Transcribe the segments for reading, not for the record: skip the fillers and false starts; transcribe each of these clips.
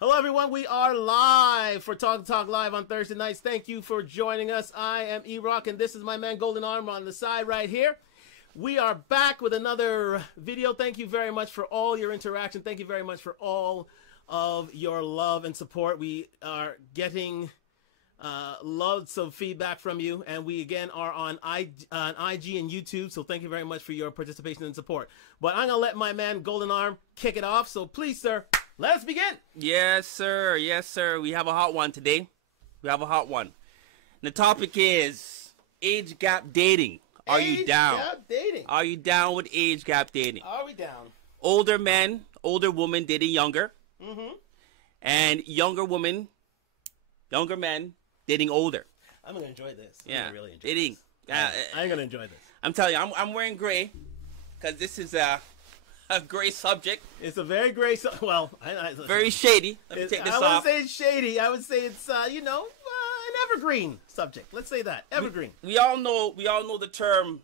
Hello, everyone. We are live for Talk Live on Thursday nights. Thank you for joining us. I am E-Rock, and this is my man Golden Arm on the side right here. We are back with another video. Thank you very much for all your interaction. Thank you very much for all of your love and support. We are getting loads of feedback from you, and we again are on IG and YouTube, so thank you very much for your participation and support. But I'm gonna let my man Golden Arm kick it off, so please, sir, let's begin. Yes, sir. Yes, sir. We have a hot one today. We have a hot one. The topic is age gap dating. Are you down? Age gap dating. Are you down with age gap dating? Are we down? Older men, older women dating younger. Mm-hmm. And younger men dating older. I'm gonna enjoy this. I'm Yeah, gonna really enjoy dating. this. I'm gonna enjoy this. I'm telling you, I'm wearing gray because this is a gray subject. It's a very great. Very shady. Let me take this I off. wouldn't say it's shady. I would say it's an evergreen subject. Let's say that evergreen. We all know the term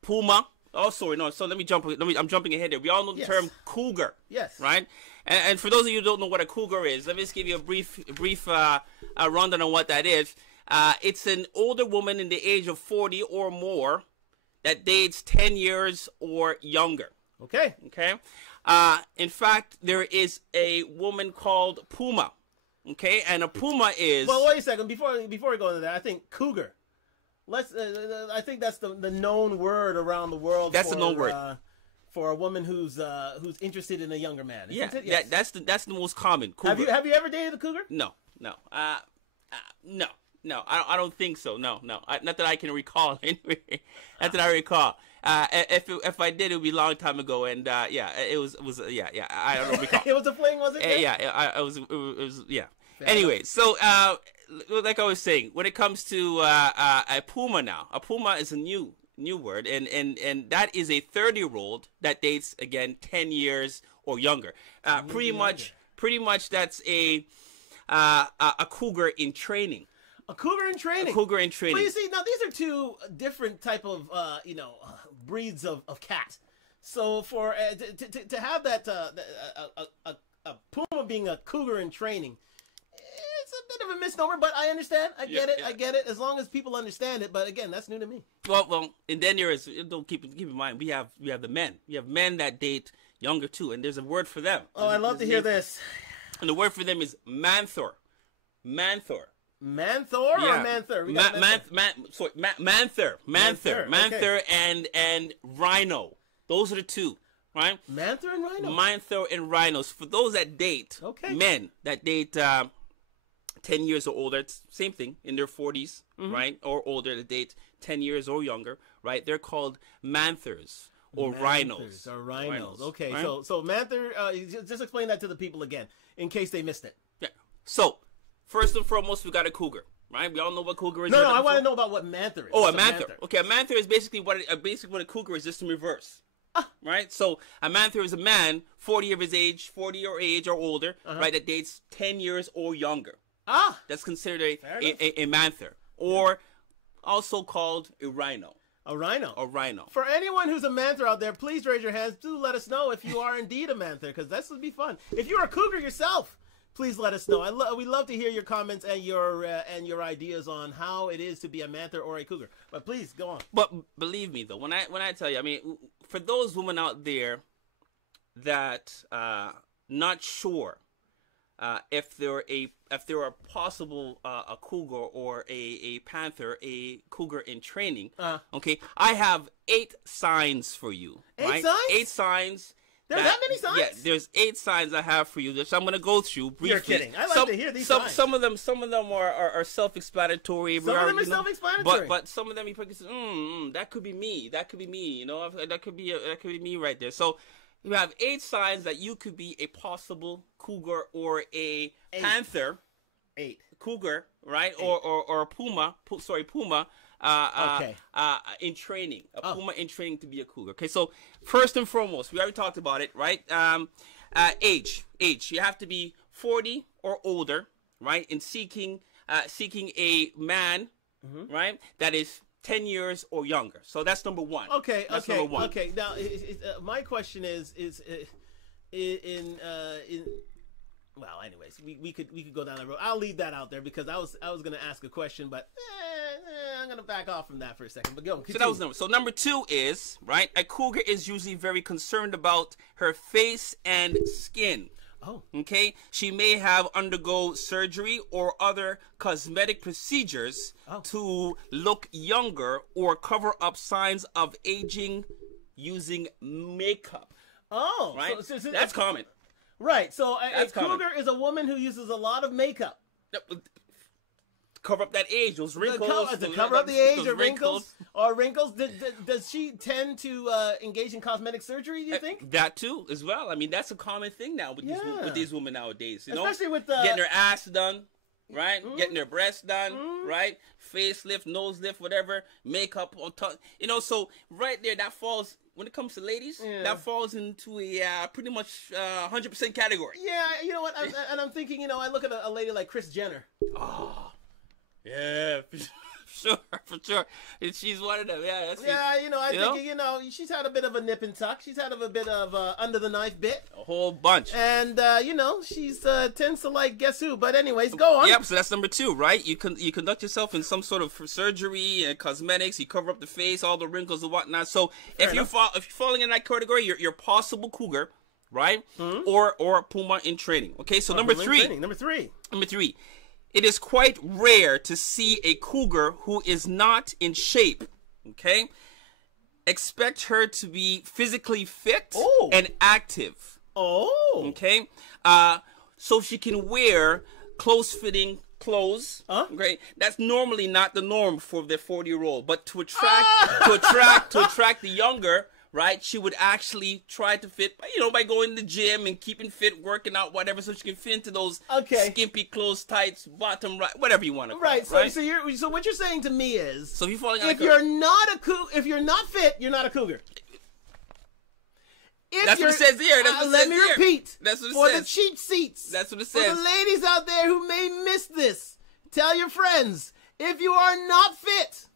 Puma. Oh, sorry, no. So I'm jumping ahead here. We all know the term cougar. Yes. Right. And for those of you who don't know what a cougar is, let me just give you a brief rundown on what that is. It's an older woman in the age of 40 or more that dates 10 years or younger. Okay. Okay. In fact, there is a woman called Puma. Okay, and a Puma is. Well, wait a second. Before we go into that, I think cougar. I think that's the known word around the world. That's the known word for a woman who's interested in a younger man. Yeah, yes. that's the most common. Cougar. Have you ever dated a cougar? No. No, I don't think so. No. Not that I can recall. Anyway, not that I recall. If I did, it would be a long time ago. And it was I don't recall. It was a fling, was it? It was. Yeah. Anyway, so like I was saying, when it comes to a Puma now, a Puma is a new word, and that is a 30-year-old that dates again 10 years or younger. Pretty much that's a cougar in training. A cougar in training. A cougar in training. Well, you see, now these are two different type of breeds of cat. So for to have that a Puma being a cougar in training, it's a bit of a misnomer. But I understand. I get it. I get it. As long as people understand it. But again, that's new to me. Well, and then there is. Don't keep in mind. We have the men. We have men that date younger too, and there's a word for them. Oh, I love to hear this. And the word for them is manthor. Manthor or Manther? Manther and rhino. Those are the two, right? Manther and rhino. Manther and rhinos. For those that date, men that date 10 years or older, it's same thing, in their 40s, right? Or older, that date 10 years or younger, right? They're called manthers or rhinos. Or rhinos. Okay, right? So Manther, just explain that to the people again, in case they missed it. Yeah. So, first and foremost, we got a cougar, right? We all know what cougar is. No, I want to know about what Manther is. Oh, a Manther. Okay, a Manther is basically what a cougar is, just in reverse. Right? So, a Manther is a man, 40 of his age, 40 or older, right, that dates 10 years or younger. That's considered a Manther. Or also called a rhino. A rhino. A rhino. For anyone who's a Manther out there, please raise your hands. Do let us know if you are indeed a Manther, because this would be fun. If you're a cougar yourself, please let us know. We love to hear your comments and your ideas on how it is to be a Manther or a cougar. But please go on. But believe me though, when I tell you, I mean, for those women out there that not sure if they're a possible a cougar or a panther, a cougar in training, okay, I have 8 signs for you. 8 signs? 8 signs. There's that many signs? Yeah, there's 8 signs I have for you, which I'm going to go through briefly. You're kidding. I like to hear these signs. Some of them are self-explanatory. Some of them are self-explanatory. But some of them you probably say, that could be me. That could be me. You know, that could be me right there. So you have 8 signs that you could be a possible cougar or a panther. 8. Cougar, right? Or a puma. Puma. In training, a Puma in training to be a cougar. Okay, so first and foremost, we already talked about it, right? Age. You have to be 40 or older, right? In seeking a man, right? That is 10 years or younger. So that's number one. Okay. That's number one. Okay. Now, my question is well, anyways, we could go down that road. I'll leave that out there because I was going to ask a question, but I'm going to back off from that for a second. But go. So that was number 2 is, right, a cougar is usually very concerned about her face and skin. Oh. Okay? She may have undergo surgery or other cosmetic procedures to look younger or cover up signs of aging using makeup. Oh. Right? So that's common. Right. So a cougar is a woman who uses a lot of makeup. Cover up that age, those wrinkles. To cover up the age or wrinkles. Does she tend to engage in cosmetic surgery, do you think? That too, as well. I mean, that's a common thing now with these women nowadays. You Especially know? with getting their ass done, right? Getting their breasts done, right? Facelift, nose lift, whatever. Makeup on top. You know, so right there, that falls... When it comes to ladies, that falls into a pretty much 100% category. Yeah, you know what? I'm thinking, you know, I look at a lady like Kris Jenner. Oh, yeah, for sure. She's one of them. Yeah, you know, I think, you know, she's had a bit of a nip and tuck. She's had a bit of under the knife bit. A whole bunch. And, you know, she's tends to like guess who. But anyways, go on. Yep, so that's number 2, right? You conduct yourself in some sort of surgery and cosmetics. You cover up the face, all the wrinkles and whatnot. So if you're falling in that category, you're possible cougar, right? Or puma in training. Okay, so number 3. Number three. It is quite rare to see a cougar who is not in shape, okay? Expect her to be physically fit and active. Oh. Okay? So she can wear close-fitting clothes. Okay? That's normally not the norm for the 40-year-old, but to attract the younger, right? She would actually try to fit, you know, by going to the gym and keeping fit, working out, whatever, so she can fit into those skimpy clothes, tights, bottom right, whatever you want to call it. Right. So what you're saying to me is, so if you're falling if you're not fit, you're not a cougar. That's what it says here. Let me repeat. That's what it says. For the cheap seats. That's what it says. For the ladies out there who may miss this, tell your friends, if you are not fit,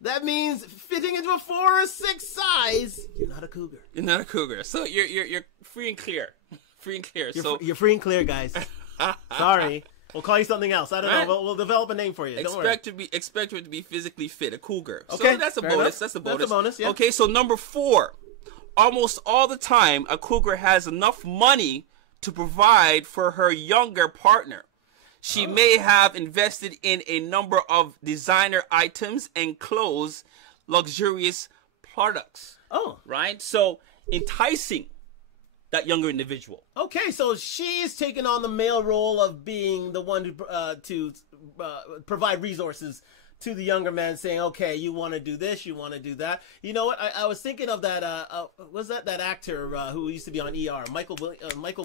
that means fitting into a 4 or 6 size, you're not a cougar. You're not a cougar. So you're free and clear. Free and clear. You're free and clear, guys. Sorry. We'll call you something else. I don't know. We'll develop a name for you. Expect her to be physically fit, a cougar. Okay. So that's a bonus. Enough. That's a bonus. That's a bonus, yeah. Okay, so number 4. Almost all the time, a cougar has enough money to provide for her younger partner. She may have invested in a number of designer items and clothes, luxurious products. Oh. Right? So, enticing that younger individual. Okay, so she's taken on the male role of being the one to provide resources to the younger man, saying, okay, you want to do this, you want to do that. You know what? I was thinking of that, was that actor who used to be on ER, Michael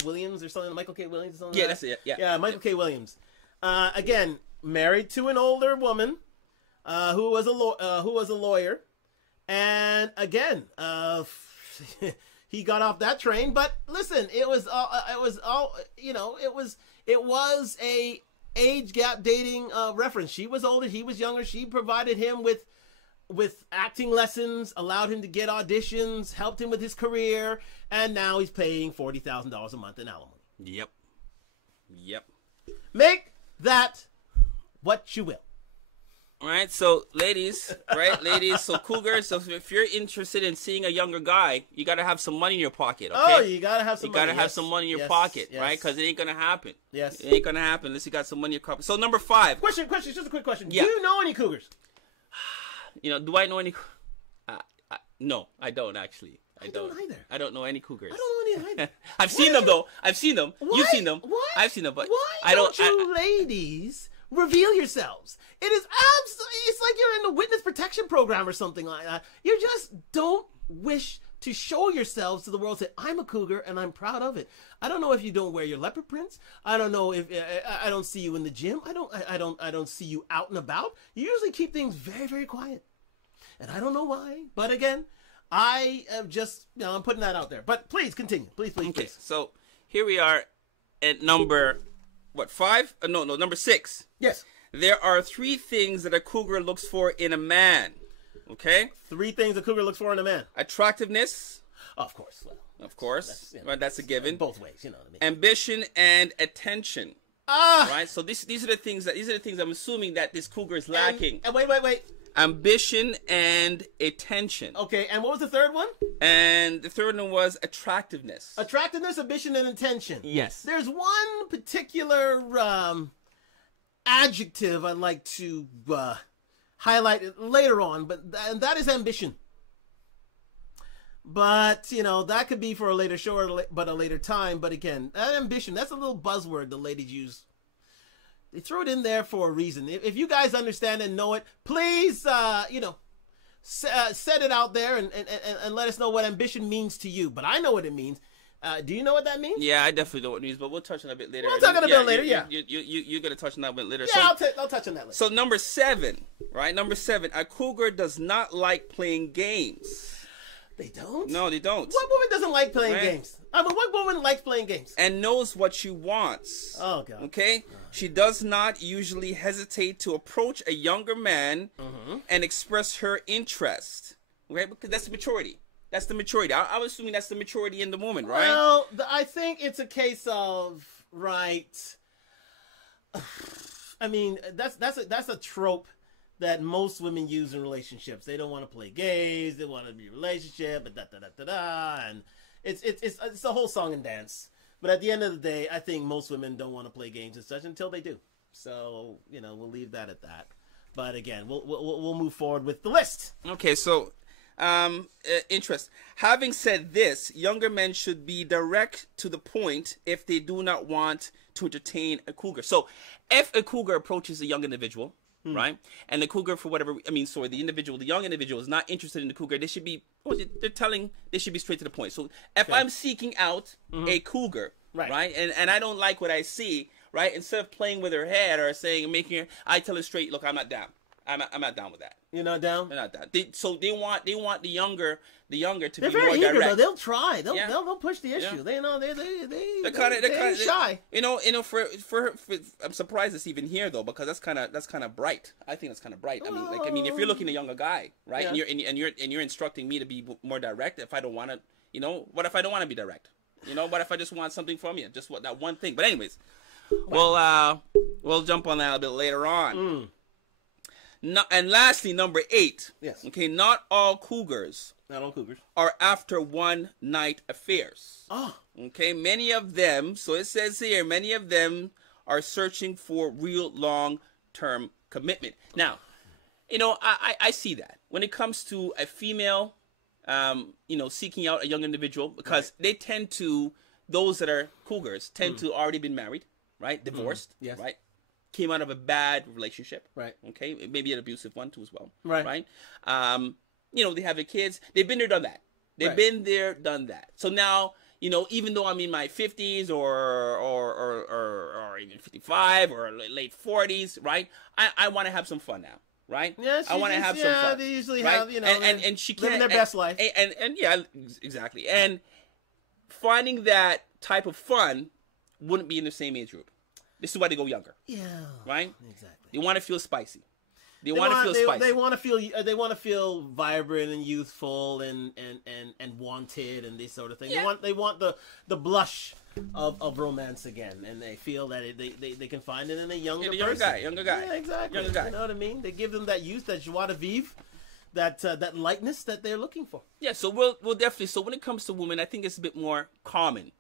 Williams or something, Michael K. Williams or something? Yeah, that's it, yeah. Yeah, Michael K. Williams. Again, married to an older woman who was a lawyer. And again, he got off that train. But listen, it was a age gap dating reference. She was older, he was younger. She provided him with acting lessons, allowed him to get auditions, helped him with his career, and now he's paying $40,000 a month in alimony. Yep. Make that what you will. All right, so ladies, so cougars, so if you're interested in seeing a younger guy, you got to have some money in your pocket, okay? Oh, you got to have some money. You got to have some money in your pocket, right? Because it ain't going to happen. Yes. It ain't going to happen unless you got some money in your pocket. So number 5. Question, just a quick question. Yeah. Do you know any cougars? You know, do I know any? No, I don't actually. I don't either. I don't know any cougars. I don't know any either. I've seen them though. I've seen them. You've seen them. Why? I've seen them, but why don't you ladies reveal yourselves? It is absolutely. It's like you're in the witness protection program or something like that. You just don't wish to show yourselves to the world. Say, I'm a cougar and I'm proud of it. I don't know if you don't wear your leopard prints. I don't know if I don't see you in the gym. I don't see you out and about. You usually keep things very, very quiet, and I don't know why. But again, I am just, I'm putting that out there. But please continue. Please. Okay, so here we are at number, 5? No, number 6. Yes. There are 3 things that a cougar looks for in a man. Okay? 3 things a cougar looks for in a man. Attractiveness. Of course. Of course. That's a given. Both ways, you know what I mean. Ambition and attention. Right? So these are the things I'm assuming that this cougar is lacking. And wait. Ambition and attention. Okay, and what was the third one? And the third one was attractiveness. Attractiveness, ambition, and attention. Yes. There's one particular adjective I'd like to highlight later on, and that is ambition. But, you know, that could be for a later show, but a later time. But again, that ambition, that's a little buzzword the ladies use. They throw it in there for a reason. If you guys understand and know it, please, you know, set it out there and let us know what ambition means to you. But I know what it means. Do you know what that means? Yeah, I definitely know what it means, but we'll touch on it a bit later. We'll talk on a bit later, yeah. You're going to touch on that a bit later. Yeah, so, I'll touch on that later. So number 7, right? Number 7, a cougar does not like playing games. They don't? No, they don't. What woman doesn't like playing games? I mean, what woman likes playing games? And knows what she wants. Oh, God. Okay? She does not usually hesitate to approach a younger man and express her interest. Okay? Because that's the maturity. That's the maturity. I'm assuming that's the maturity in the woman, right? Well, I think it's a case of, right... I mean, that's a trope that most women use in relationships. They don't want to play games. They want to be in a relationship, and it's a whole song and dance. But at the end of the day, I think most women don't want to play games and such until they do. So, you know, we'll leave that at that. But again, we'll move forward with the list. Okay, so interest. Having said this, younger men should be direct to the point if they do not want to entertain a cougar. So, if a cougar approaches a young individual, right? And the cougar, for whatever, the young individual is not interested in the cougar, they should be straight to the point. So if I'm seeking out a cougar, right? And I don't like what I see, right? Instead of playing with her head or making her, I tell her straight, look, I'm not down. I'm not down with that. You're not down? I'm not down. They want the younger to be more direct. Though. They'll try. They'll push the issue. Yeah. They're kind of shy. You know, for I'm surprised it's even here though, because that's kind of bright. I think that's kind of bright. I mean, if you're looking at a younger guy, right, and you're instructing me to be more direct. If I don't want to, you know, what if I don't want to be direct? You know, what if I just want something from you, just that one thing? But anyways, we'll jump on that a bit later on. No, and lastly, number 8. Yes. Okay, not all cougars are after one-night affairs. Oh. Okay, many of them, so it says here, many of them are searching for real long-term commitment. Now, you know, I see that. When it comes to a female, you know, seeking out a young individual, because they tend to, those that are cougars, tend to already been married, right? Divorced, right? Came out of a bad relationship, right? Okay, maybe an abusive one too as well, right? You know, they have their kids. They've been there, done that. They've been there, done that. So now, you know, even though I'm in my 50s or even 55 or late 40s, right? I want to have some fun now, right? Yeah, I want to have some fun. They usually have, you know, and she living their best life. And yeah, exactly. And finding that type of fun wouldn't be in the same age group. This is why they go younger. Yeah. Right? Exactly. They want to feel spicy. They want to feel spicy. They want to feel vibrant and youthful and wanted and this sort of thing. Yeah. They want the blush of romance again, and they feel that they can find it in a younger person. Younger guy. Yeah, exactly. Younger guy. You know what I mean? They give them that youth, that joie de vivre, that lightness that they're looking for. Yeah, so we'll definitely, so when it comes to women, I think it's a bit more common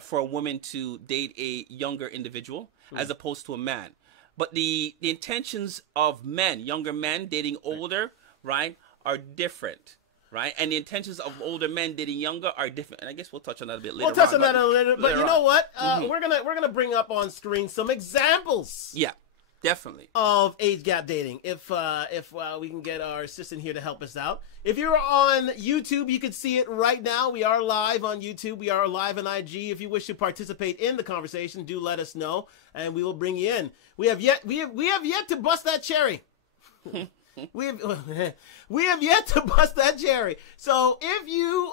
for a woman to date a younger individual as opposed to a man. But the intentions of men, younger men dating older, right, are different, right? And the intentions of older men dating younger are different. And I guess we'll touch on that a bit later. We'll touch on that a little, but you know what? We're gonna bring up on screen some examples. Yeah, definitely. Of age gap dating. If we can get our assistant here to help us out. If you're on YouTube, you can see it right now. We are live on YouTube. We are live on IG. If you wish to participate in the conversation, do let us know, and we will bring you in. We have yet to bust that cherry. we have yet to bust that cherry. So if you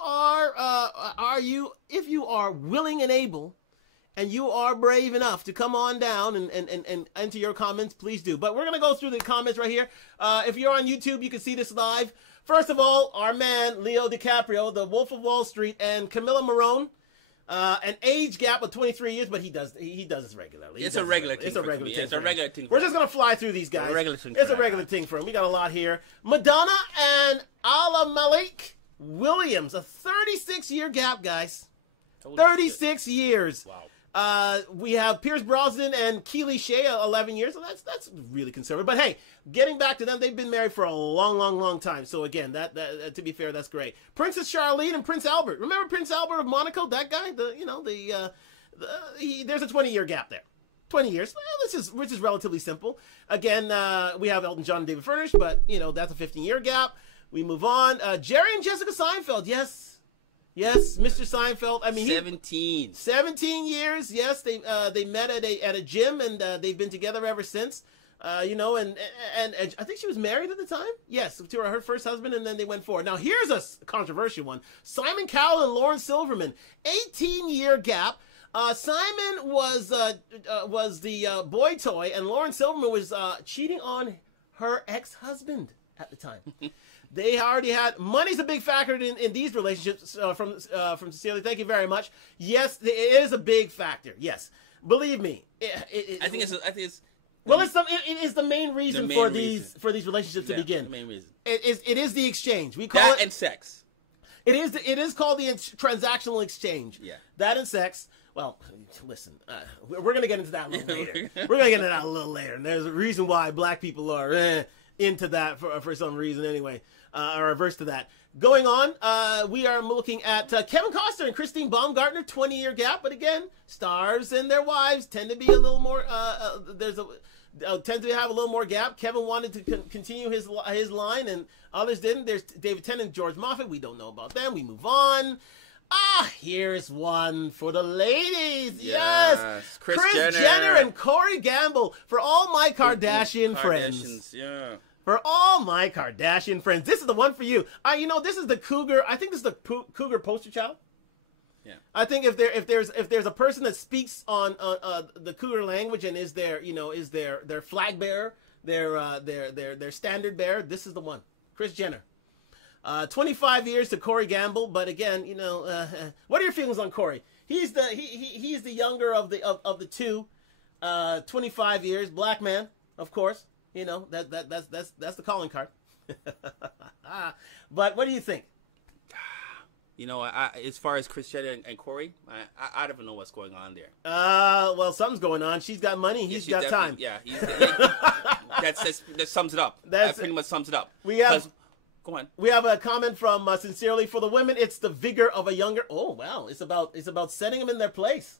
are willing and able, and you are brave enough to come on down and enter your comments, please do. But we're going to go through the comments right here. If you're on YouTube, you can see this live. First of all, our man, Leo DiCaprio, the Wolf of Wall Street, and Camilla Morone. An age gap of 23 years, but he does this regularly. It's a regular thing. It's a regular thing. It's a regular thing. We're just gonna fly through these guys. It's a regular thing for him. We got a lot here. Madonna and Ala Malik Williams, a 36-year gap, guys. 36 years. Wow. We have Pierce Brosnan and Keely Shea, 11 years. So that's really conservative. But hey, getting back to them, they've been married for a long time. So again, that to be fair, that's great. Princess Charlene and Prince Albert. Remember Prince Albert of Monaco? That guy. There's a 20-year gap there. 20 years. Well, which is relatively simple. Again, we have Elton John and David Furnish, but that's a 15-year gap. We move on. Jerry and Jessica Seinfeld. Yes, Mr. Seinfeld. I mean, 17 years. Yes, they met at a gym, and they've been together ever since. And I think she was married at the time. Yes, to her first husband, and then they went forward. Now here's a controversial one: Simon Cowell and Lauren Silverman, 18-year gap. Simon was the boy toy, and Lauren Silverman was cheating on her ex-husband at the time. They already had money's a big factor in these relationships. From Cecilia, thank you very much. Yes, it is a big factor. Yes, believe me. I think it's. Well, it is the main reason for these relationships to begin. The main reason. It is the exchange. We call that it and sex. It is called the transactional exchange. Yeah. That and sex. Well, listen, we're going to get into that a little later. We're going to get into that a little later. And there's a reason why black people are into that for some reason anyway, or averse to that. Going on, we are looking at Kevin Costner and Christine Baumgartner, 20-year gap. But again, stars and their wives tend to be a little more, tend to have a little more gap. Kevin wanted to continue his line, and others didn't. There's David Tennant and George Moffat. We don't know about them. We move on. Here's one for the ladies. Yes. Kris Jenner and Corey Gamble. For all my Kardashian friends. Yeah. For all my Kardashian friends. This is the one for you. This is the Cougar. I think this is the Cougar poster child. Yeah. I think if there's a person that speaks on the Cougar language and is their flag bearer, their standard bearer, this is the one. Kris Jenner. 25 years to Corey Gamble, but again, what are your feelings on Corey? He's the younger of the two. 25 years, black man, of course. That's the calling card. But what do you think? As far as Kris Jenner and Corey, I don't know what's going on there. Well, something's going on. She's got money. He's got time. Yeah, that sums it up. That pretty much sums it up. Go on. We have a comment from Sincerely for the women. It's the vigor of a younger. Oh wow! It's about setting them in their place,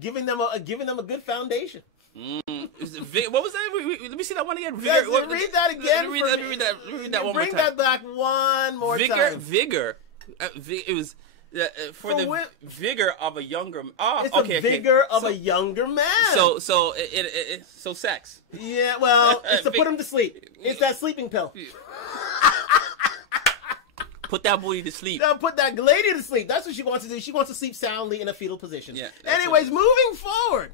giving them a good foundation. What was that? Let me see that one again. Vigor. Read that again. Let me read that one more time. Bring that back one more time. Vigor. It was for the vigor of a younger. It's the vigor of a younger man. So sex. Yeah, well, it's to put him to sleep. It's that sleeping pill. Put that booty to sleep. Put that lady to sleep. That's what she wants to do. She wants to sleep soundly in a fetal position. Yeah. Anyways, moving forward.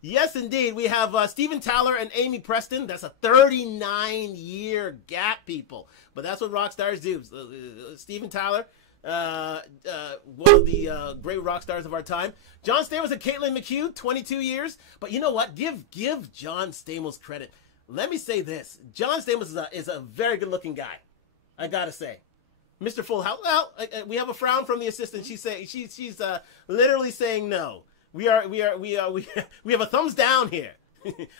Yes, indeed. We have Steven Tyler and Amy Preston. That's a 39-year gap, people. But that's what rock stars do. Steven Tyler, one of the great rock stars of our time. John Stamos and Caitlin McHugh, 22 years. But you know what? Give John Stamos credit. Let me say this. John Stamos is a very good-looking guy. I gotta say. Mr. Full House. Well, we have a frown from the assistant. She's literally saying no. We have a thumbs down here.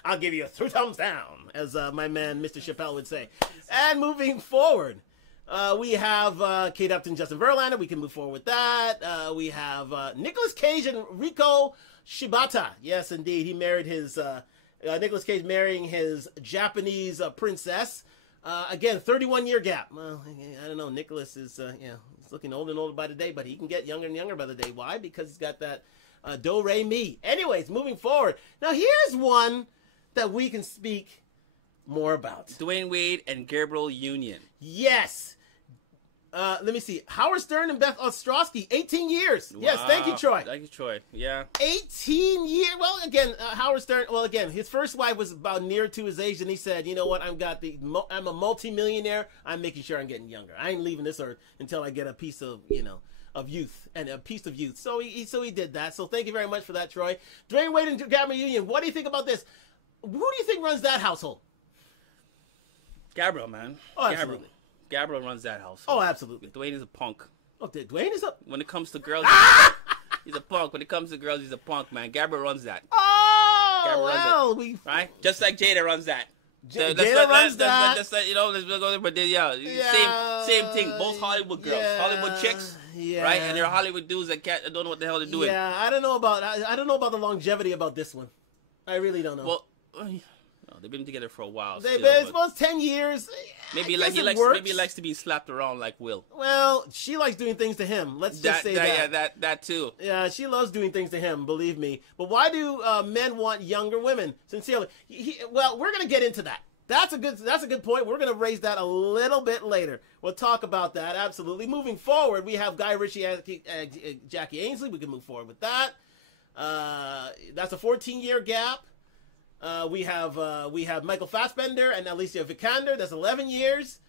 I'll give you 2 thumbs down, as my man Mr. Chappelle would say. And moving forward, we have Kate Upton, Justin Verlander. We can move forward with that. We have Nicolas Cage and Riko Shibata. Yes, indeed. He married his Nicolas Cage marrying his Japanese princess. Again, 31-year gap. Well, I don't know. Nicholas is, he's looking older and older by the day, but he can get younger and younger by the day. Why? Because he's got that do, re, mi. Anyways, moving forward. Now, here's one that we can speak more about. Dwayne Wade and Gabrielle Union. Yes. Let me see. Howard Stern and Beth Ostrowski, 18 years. Wow. Yes, thank you, Troy. Thank you, Troy. Yeah. 18 years. Well, again, Howard Stern, his first wife was about near to his age, and he said, you know what, I'm a multi-millionaire. I'm making sure I'm getting younger. I ain't leaving this earth until I get a piece of, of youth and a piece of youth. So he did that. So thank you very much for that, Troy. Dwayne Wade and Gabrielle Union, what do you think about this? Who do you think runs that household? Gabrielle, man. Oh, absolutely. Gabrielle runs that house. Oh, absolutely. Dwayne is a punk. Oh, Dwayne is a... When it comes to girls, he's a punk. When it comes to girls, he's a punk, man. Gabrielle runs that. Oh, Gabrielle runs it. Right? Just like Jada runs that. Jada runs that. Let's go there, but same thing. Both Hollywood girls, Hollywood chicks, right? And they're Hollywood dudes that don't know what the hell they're doing. Yeah, I don't know about the longevity about this one. I really don't know. Well, they've been together for a while. They've been supposed 10 years. Maybe he likes to be slapped around like Will. Well, she likes doing things to him. Let's just say that. Yeah, that too. Yeah, she loves doing things to him. Believe me. But why do men want younger women? Sincerely, well, we're gonna get into that. That's a good point. We're gonna raise that a little bit later. We'll talk about that. Absolutely. Moving forward, we have Guy Ritchie, Jackie Ainsley. We can move forward with that. That's a 14-year gap. We have Michael Fassbender and Alicia Vikander. That's 11 years.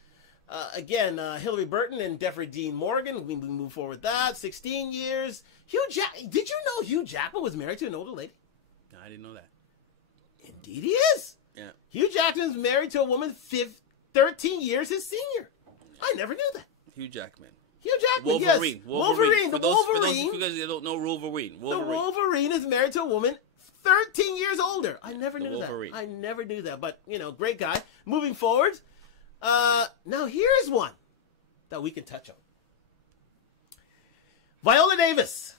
Again, Hillary Burton and Jeffrey Dean Morgan. We move forward with that. 16 years. Did you know Hugh Jackman was married to an older lady? No, I didn't know that. Indeed he is. Yeah. Hugh Jackman's married to a woman 13 years his senior. I never knew that. Hugh Jackman. Hugh Jackman, Wolverine. Yes. Wolverine. For those of you guys that don't know Wolverine. The Wolverine is married to a woman 13 years older. I never knew that. I never knew that. But, great guy. Moving forward. Now, here's one that we can touch on. Viola Davis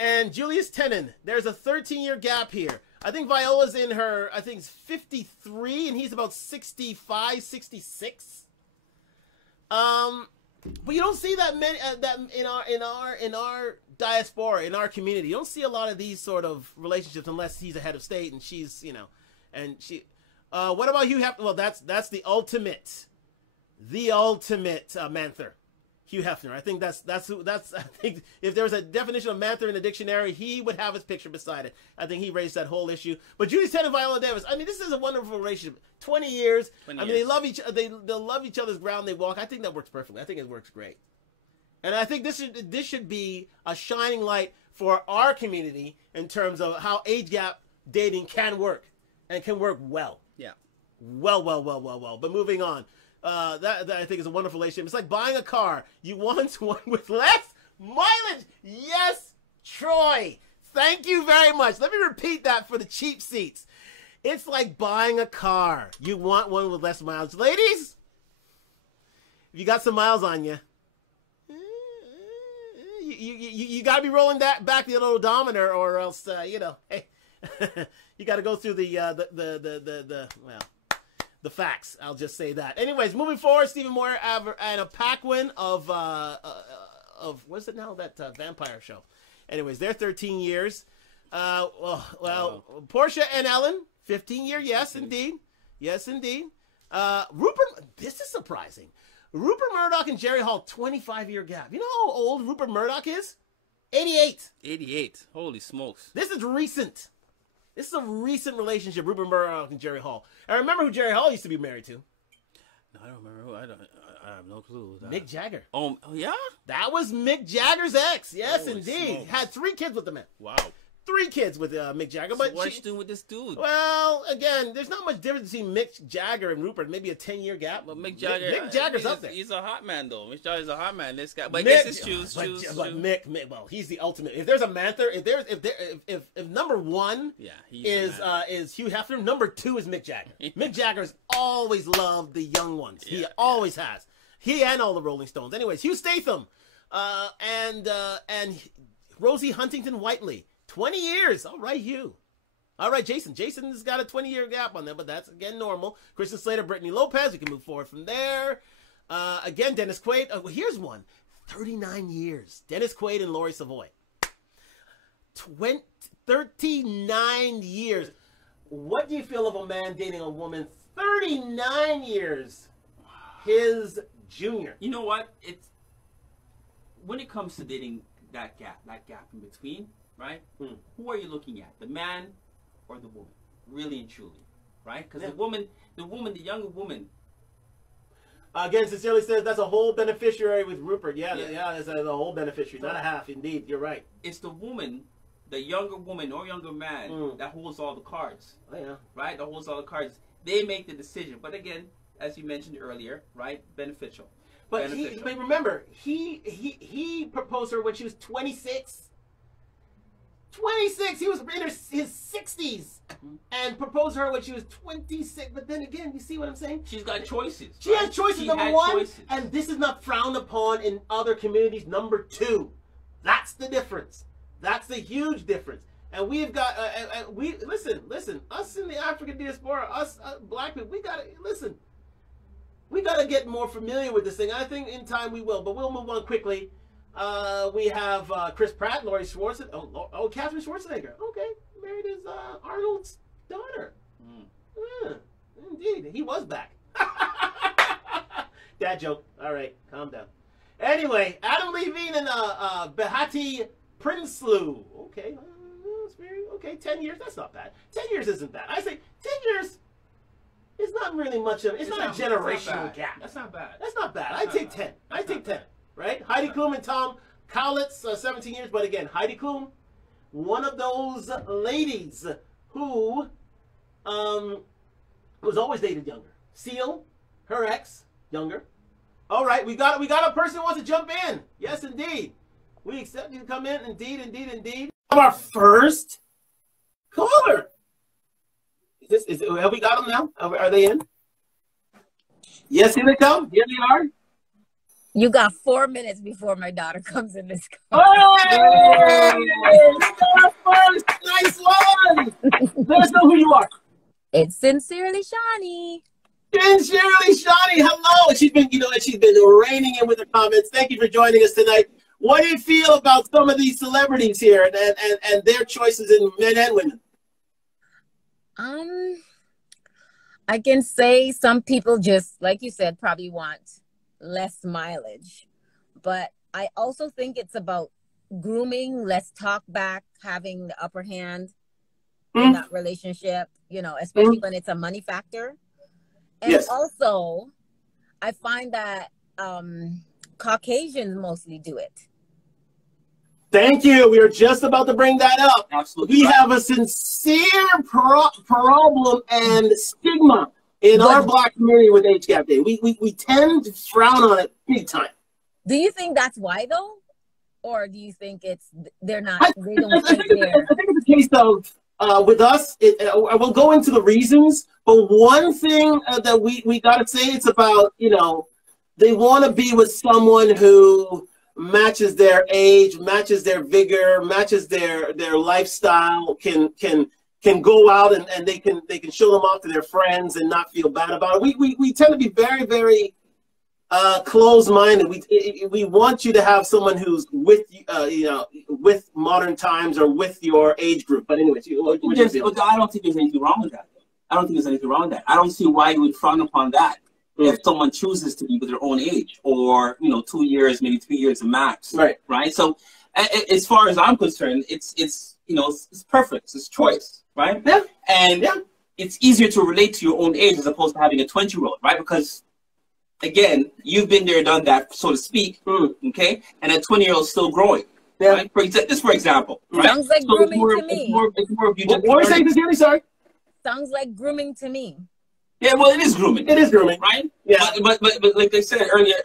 and Julius Tenen. There's a 13-year gap here. I think Viola's in her, 53, and he's about 65, 66. But you don't see that many that in our diaspora, in our community. You don't see a lot of these sort of relationships unless he's a head of state and she's, and she. What about Hugh Hefner? Well, that's the ultimate Manther, Hugh Hefner. I think that's I think if there's a definition of Manther in the dictionary, he would have his picture beside it. I think he raised that whole issue. But Judy Tennant and Viola Davis, this is a wonderful relationship. 20 years. They love they'll love each other's ground they walk. I think that works perfectly. I think it works great. And I think this should be a shining light for our community in terms of how age gap dating can work and can work well. Yeah. Well. But moving on. That I think is a wonderful relationship. It's like buying a car. You want one with less mileage. Yes, Troy. Thank you very much. Let me repeat that for the cheap seats. It's like buying a car. You want one with less mileage. Ladies, if you got some miles on you, you got to be rolling that back the odometer, or else, hey, you got to go through the facts. I'll just say that. Anyways, moving forward, Stephen Moyer and a Paquin of what's it now? That vampire show. Anyways, they're 13 years. Portia and Ellen, 15-year. Yes, indeed. Rupert. This is surprising. Rupert Murdoch and Jerry Hall, 25-year gap. You know how old Rupert Murdoch is? 88. 88. Holy smokes. This is recent. This is a recent relationship, Rupert Murdoch and Jerry Hall. I remember who Jerry Hall used to be married to. No, I don't remember who. I have no clue. Mick Jagger. Oh, yeah? That was Mick Jagger's ex. Yes, Holy indeed. smokes. Had 3 kids with the man. Wow. 3 kids with Mick Jagger. So But what's she doing with this dude? Well, again, there's not much difference between Mick Jagger and Rupert. Maybe a 10-year gap. But Mick Jagger, Mick Jagger's up there. He's a hot man, though. Mick Jagger's a hot man. This guy, but I guess it's choose. But Mick, well, he's the ultimate. If there's a Manther, if number 1 is Hugh Hefner, number 2 is Mick Jagger. Mick Jagger's always loved the young ones. He always has. He and all the Rolling Stones. Anyways, Hugh Statham, and Rosie Huntington Whiteley. 20 years. All right, Hugh. All right, Jason. Jason has got a 20-year gap on there, but that's, again, normal. Christian Slater, Brittany Lopez. We can move forward from there. Again, Dennis Quaid. Here's one. 39 years. Dennis Quaid and Laurie Savoy. 39 years. What do you feel of a man dating a woman 39 years his junior? You know what? when it comes to dating, that gap in between, right? Who are you looking at, the man or the woman, really and truly, right? Because the younger woman. Again, Sincerely says that's a whole beneficiary with Rupert. Yeah, that's a whole beneficiary, not a half. Indeed, you're right. It's the woman, the younger woman or younger man that holds all the cards. Oh, yeah. Right? That holds all the cards. They make the decision. But again, as you mentioned earlier, right? Beneficial. But remember, he proposed her when she was 26. 26. He was in his 60s and proposed her when she was 26. But then again, you see what I'm saying? She's got choices. She has choices, number one. And this is not frowned upon in other communities, number two. That's the difference. That's the huge difference. And we've got, listen, us in the African diaspora, us black people, we got to, listen. We got to get more familiar with this thing. I think in time we will, but we'll move on quickly. We have Chris Pratt, Laurie Schwarzenegger. Oh, Catherine Schwarzenegger. Okay, married his Arnold's daughter. Indeed, he was back. Dad joke. All right, calm down. Anyway, Adam Levine and Behati Prinsloo. Okay, okay, 10 years. That's not bad. 10 years isn't bad. I say 10 years. It's not really much of. It's not a generational gap. That's not bad. That's not bad. I take 10. I take 10. Right? Heidi Klum and Tom Cowlitz, 17 years. But again, Heidi Klum, one of those ladies who was always dated younger. Seal, her ex, younger. All right, we got a person who wants to jump in. Yes, indeed. We accept you to come in. Indeed. Our first caller. Have we got them now? Are they in? Yes, here they come. Here they are. You got 4 minutes before my daughter comes in this car. Hey! Nice one! Let us know who you are. It's Sincerely Shani. Sincerely Shani, hello. She's been reining in with her comments. Thank you for joining us tonight. What do you feel about some of these celebrities here and their choices in men and women? I can say some people just, like you said, probably want less mileage. But I also think it's about grooming, less talk back, having the upper hand in that relationship, especially when it's a money factor. And also, I find that Caucasians mostly do it. Thank you. We were just about to bring that up. Absolutely. We have a sincere problem and stigma in our black community with age gap dating. We tend to frown on it big time. Do you think that's why, though? Or do you think they're not? I think it's a case of, with us, I will go into the reasons, but one thing that we got to say, it's about, they want to be with someone who matches their age, matches their vigor, matches their lifestyle, can go out and they can show them off to their friends and not feel bad about it. We tend to be very, very closed-minded. We want you to have someone who's with with modern times or with your age group. But anyways, I don't think there's anything wrong with that. I don't see why you would frown upon that. If someone chooses to be with their own age, or 2 years, maybe 3 years max, right? So, as far as I'm concerned, it's perfect. It's choice, right? Yeah. And it's easier to relate to your own age as opposed to having a 20-year-old, right? Because again, you've been there, done that, so to speak. Okay, and a 20-year-old is still growing. Yeah. Right? For example, right? Sounds like grooming to me. What were you saying, Sincerely? Sorry. Sounds like grooming to me. Yeah, well, it is grooming. It is grooming, right? Yeah. But like I said earlier,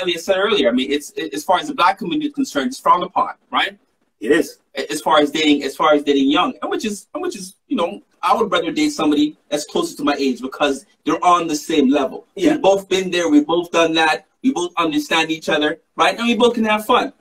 Elliot said earlier, I mean, it's as far as the black community is concerned, it's frowned upon, right? It is. As far as dating young, and which is I would rather date somebody that's closer to my age because they're on the same level. Yeah. We've both been there. We've both done that. We both understand each other, right? And we both can have fun.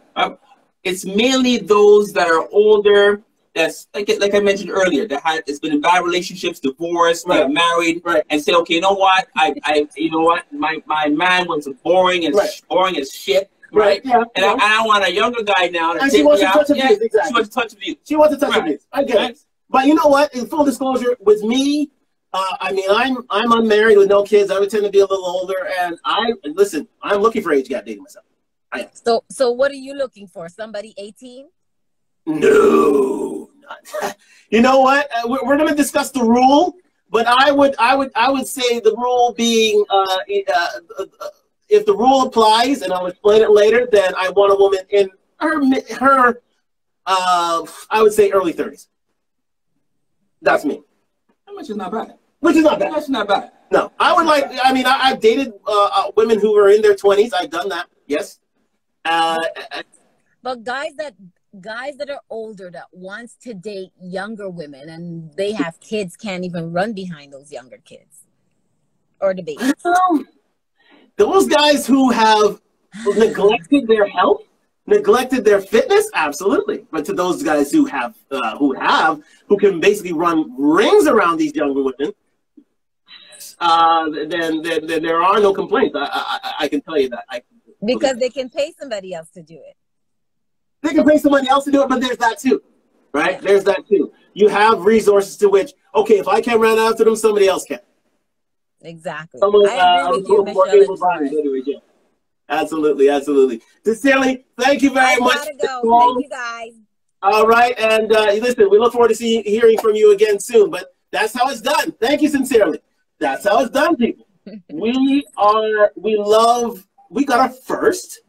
It's mainly those that are older. That's like I mentioned earlier, it's been in bad relationships, divorced, got married, and say, okay, you know what? My man was boring as shit, right? Yeah. And I want a younger guy now to take me out. She wants to touch abuse. She wants to touch abuse. I get it. But you know what? In full disclosure, with me, I mean, I'm unmarried with no kids. I would tend to be a little older, and I'm looking for age gap dating myself. So what are you looking for? Somebody 18? No. You know what? We're going to discuss the rule, but I would say the rule being if the rule applies, and I'll explain it later, then I want a woman in her I would say early 30s. That's me. Which is not bad. Which is not bad. That's not bad. No, I would like. I mean, I've dated women who were in their 20s. I've done that. Yes. But guys that are older that wants to date younger women and they have kids can't even run behind those younger kids or the babies. Those guys who have neglected their health, neglected their fitness, absolutely. But to those guys who can basically run rings around these younger women, then there are no complaints. I can tell you that. Because they can pay somebody else to do it. They can pay somebody else to do it, but there's that too, right? Yeah. There's that too. You have resources to which, okay, if I can't run after them, somebody else can. Exactly. I agree with you, Michelle. Yeah. Absolutely, absolutely. Sincerely, thank you very much. Gotta go. Thank you, guys. All right, and listen, we look forward to hearing from you again soon. But that's how it's done. Thank you sincerely. That's how it's done, people. We got our first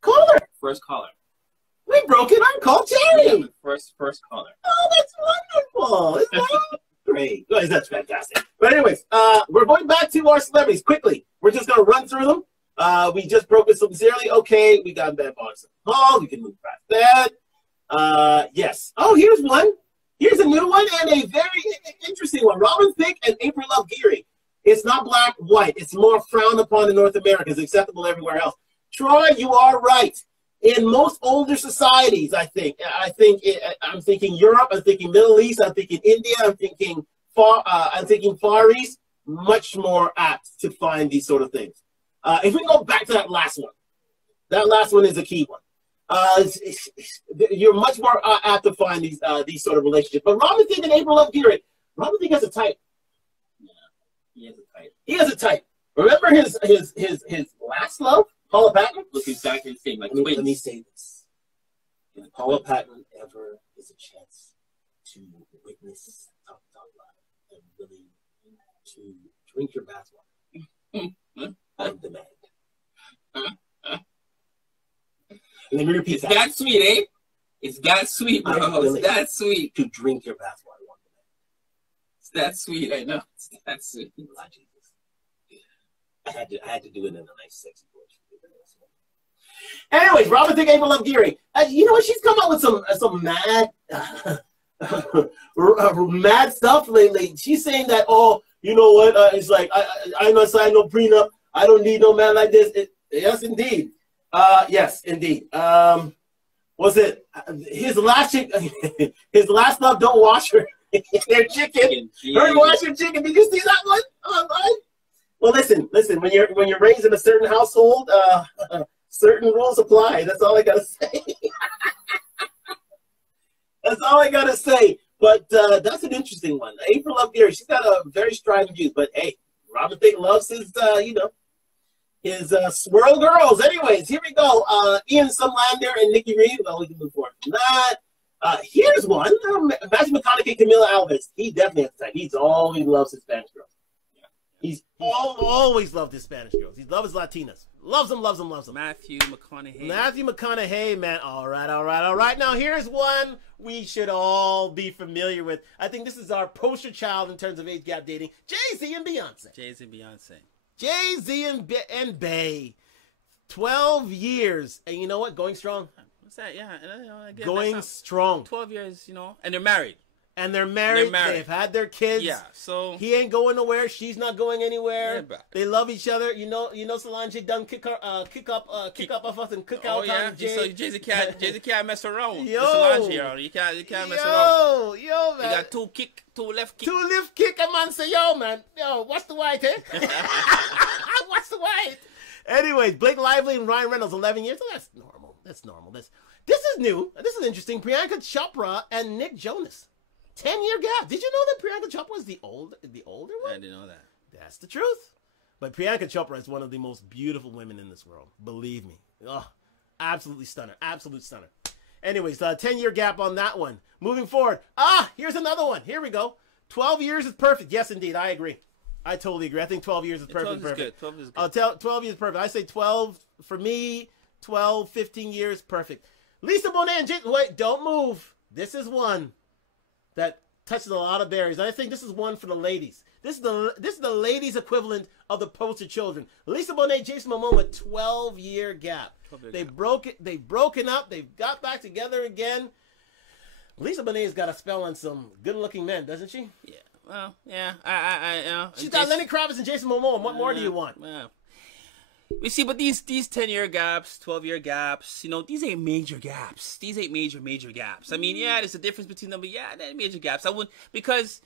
caller. First caller. We broke it on call Jerry. First caller. Oh, that's wonderful. Isn't that great? Oh, that's fantastic. But anyways, we're going back to our celebrities quickly. We're just going to run through them. We just broke it sincerely. Okay, we got Beth Hall. We can move past that. Yes. Oh, here's one. Here's a new one and a very interesting one. Robin Thicke and April Love Geary. It's not black, white. It's more frowned upon in North America. It's acceptable everywhere else. Troy, you are right. In most older societies, I'm thinking Europe, I'm thinking Middle East, I'm thinking India, I'm thinking Far East, much more apt to find these sort of things. If we go back to that last one is a key one. You're much more apt to find these sort of relationships. But Robin Thicke and April Love Geary, Robin Thicke has a type. Yeah, he has a type. Remember his last love? Paula Patton? Look exactly the same. Like let me say this. If Paula Patton ever gets a chance to witness Talk Live and really to drink your bathwater on demand. Let me repeat that. It's that sweet, eh? It's that sweet, bro. It's that sweet. To drink your bathwater on demand. It's that sweet, I know. It's that sweet. I had to do it in a nice, sexy voice. Anyways, Robin Thicke, April Love Geary. You know what? She's come out with some mad, mad stuff lately. She's saying that, oh, you know what? It's like I'm not signing no prenup. I don't need no man like this. Yes, indeed. Yes, indeed. Was it his last chick? His last love, don't wash her chicken. Her wash her chicken. Did you see that one online? Well, listen. When you're raised in a certain household, certain rules apply. That's all I gotta say. That's all I gotta say. But that's an interesting one. April Love Geary. She's got a very strident view. But hey, Robin Thicke loves his, his swirl girls. Anyways, here we go. Ian Sunlander and Nikki Reed. Well, we can move forward from that. Here's one. Matthew McConaughey, Camila Alves. He definitely has that. He's always loves his Spanish girls. He's always loved his Spanish girls. He loves his Latinas. Loves them. Matthew McConaughey, man. All right. Now, here's one we should all be familiar with. I think this is our poster child in terms of age gap dating. Jay-Z and Beyonce. Jay-Z and Bey. 12 years. And you know what? Going strong. What's that? Yeah. Going strong. 12 years, and they're married. They're married. They've had their kids. Yeah, so he ain't going nowhere. She's not going anywhere. Yeah, they love each other. You know, Solange done kick up off us and cook out on Jay. So Jay-Z can't mess around. Yo, Solange, you can't mess around. Yo, man. You got two left kick. Two left kick, a man say, yo, man. Yo, what's the white, eh? What's the white? Anyways, Blake Lively and Ryan Reynolds, 11 years. Oh, that's normal. This is new. This is interesting. Priyanka Chopra and Nick Jonas. 10-year gap. Did you know that Priyanka Chopra was the older one? I didn't know that. That's the truth. But Priyanka Chopra is one of the most beautiful women in this world. Believe me. Oh, absolutely stunner. Absolute stunner. Anyways, 10-year gap on that one. Moving forward. Here's another one. Here we go. 12 years is perfect. Yes, indeed. I agree. I totally agree. I think 12 years is perfect. 12 is good. 12 is good. 12 years is perfect. I say 12 for me. 12, 15 years, perfect. Lisa Bonet and Jason. Wait, don't move. This is one that touches a lot of barriers. I think this is one for the ladies. This is the ladies' equivalent of the poster children. Lisa Bonet, Jason Momoa, with 12-year gap. They've broken up. They've got back together again. Lisa Bonet's got a spell on some good-looking men, doesn't she? Yeah. Well, yeah. I She's got Lenny Kravitz and Jason Momoa. What more do you want? We see, but these 10-year gaps, 12-year gaps, these ain't major gaps. These ain't major gaps. I mean, yeah, there's a difference between them, but yeah, they're major gaps. I wouldn't, because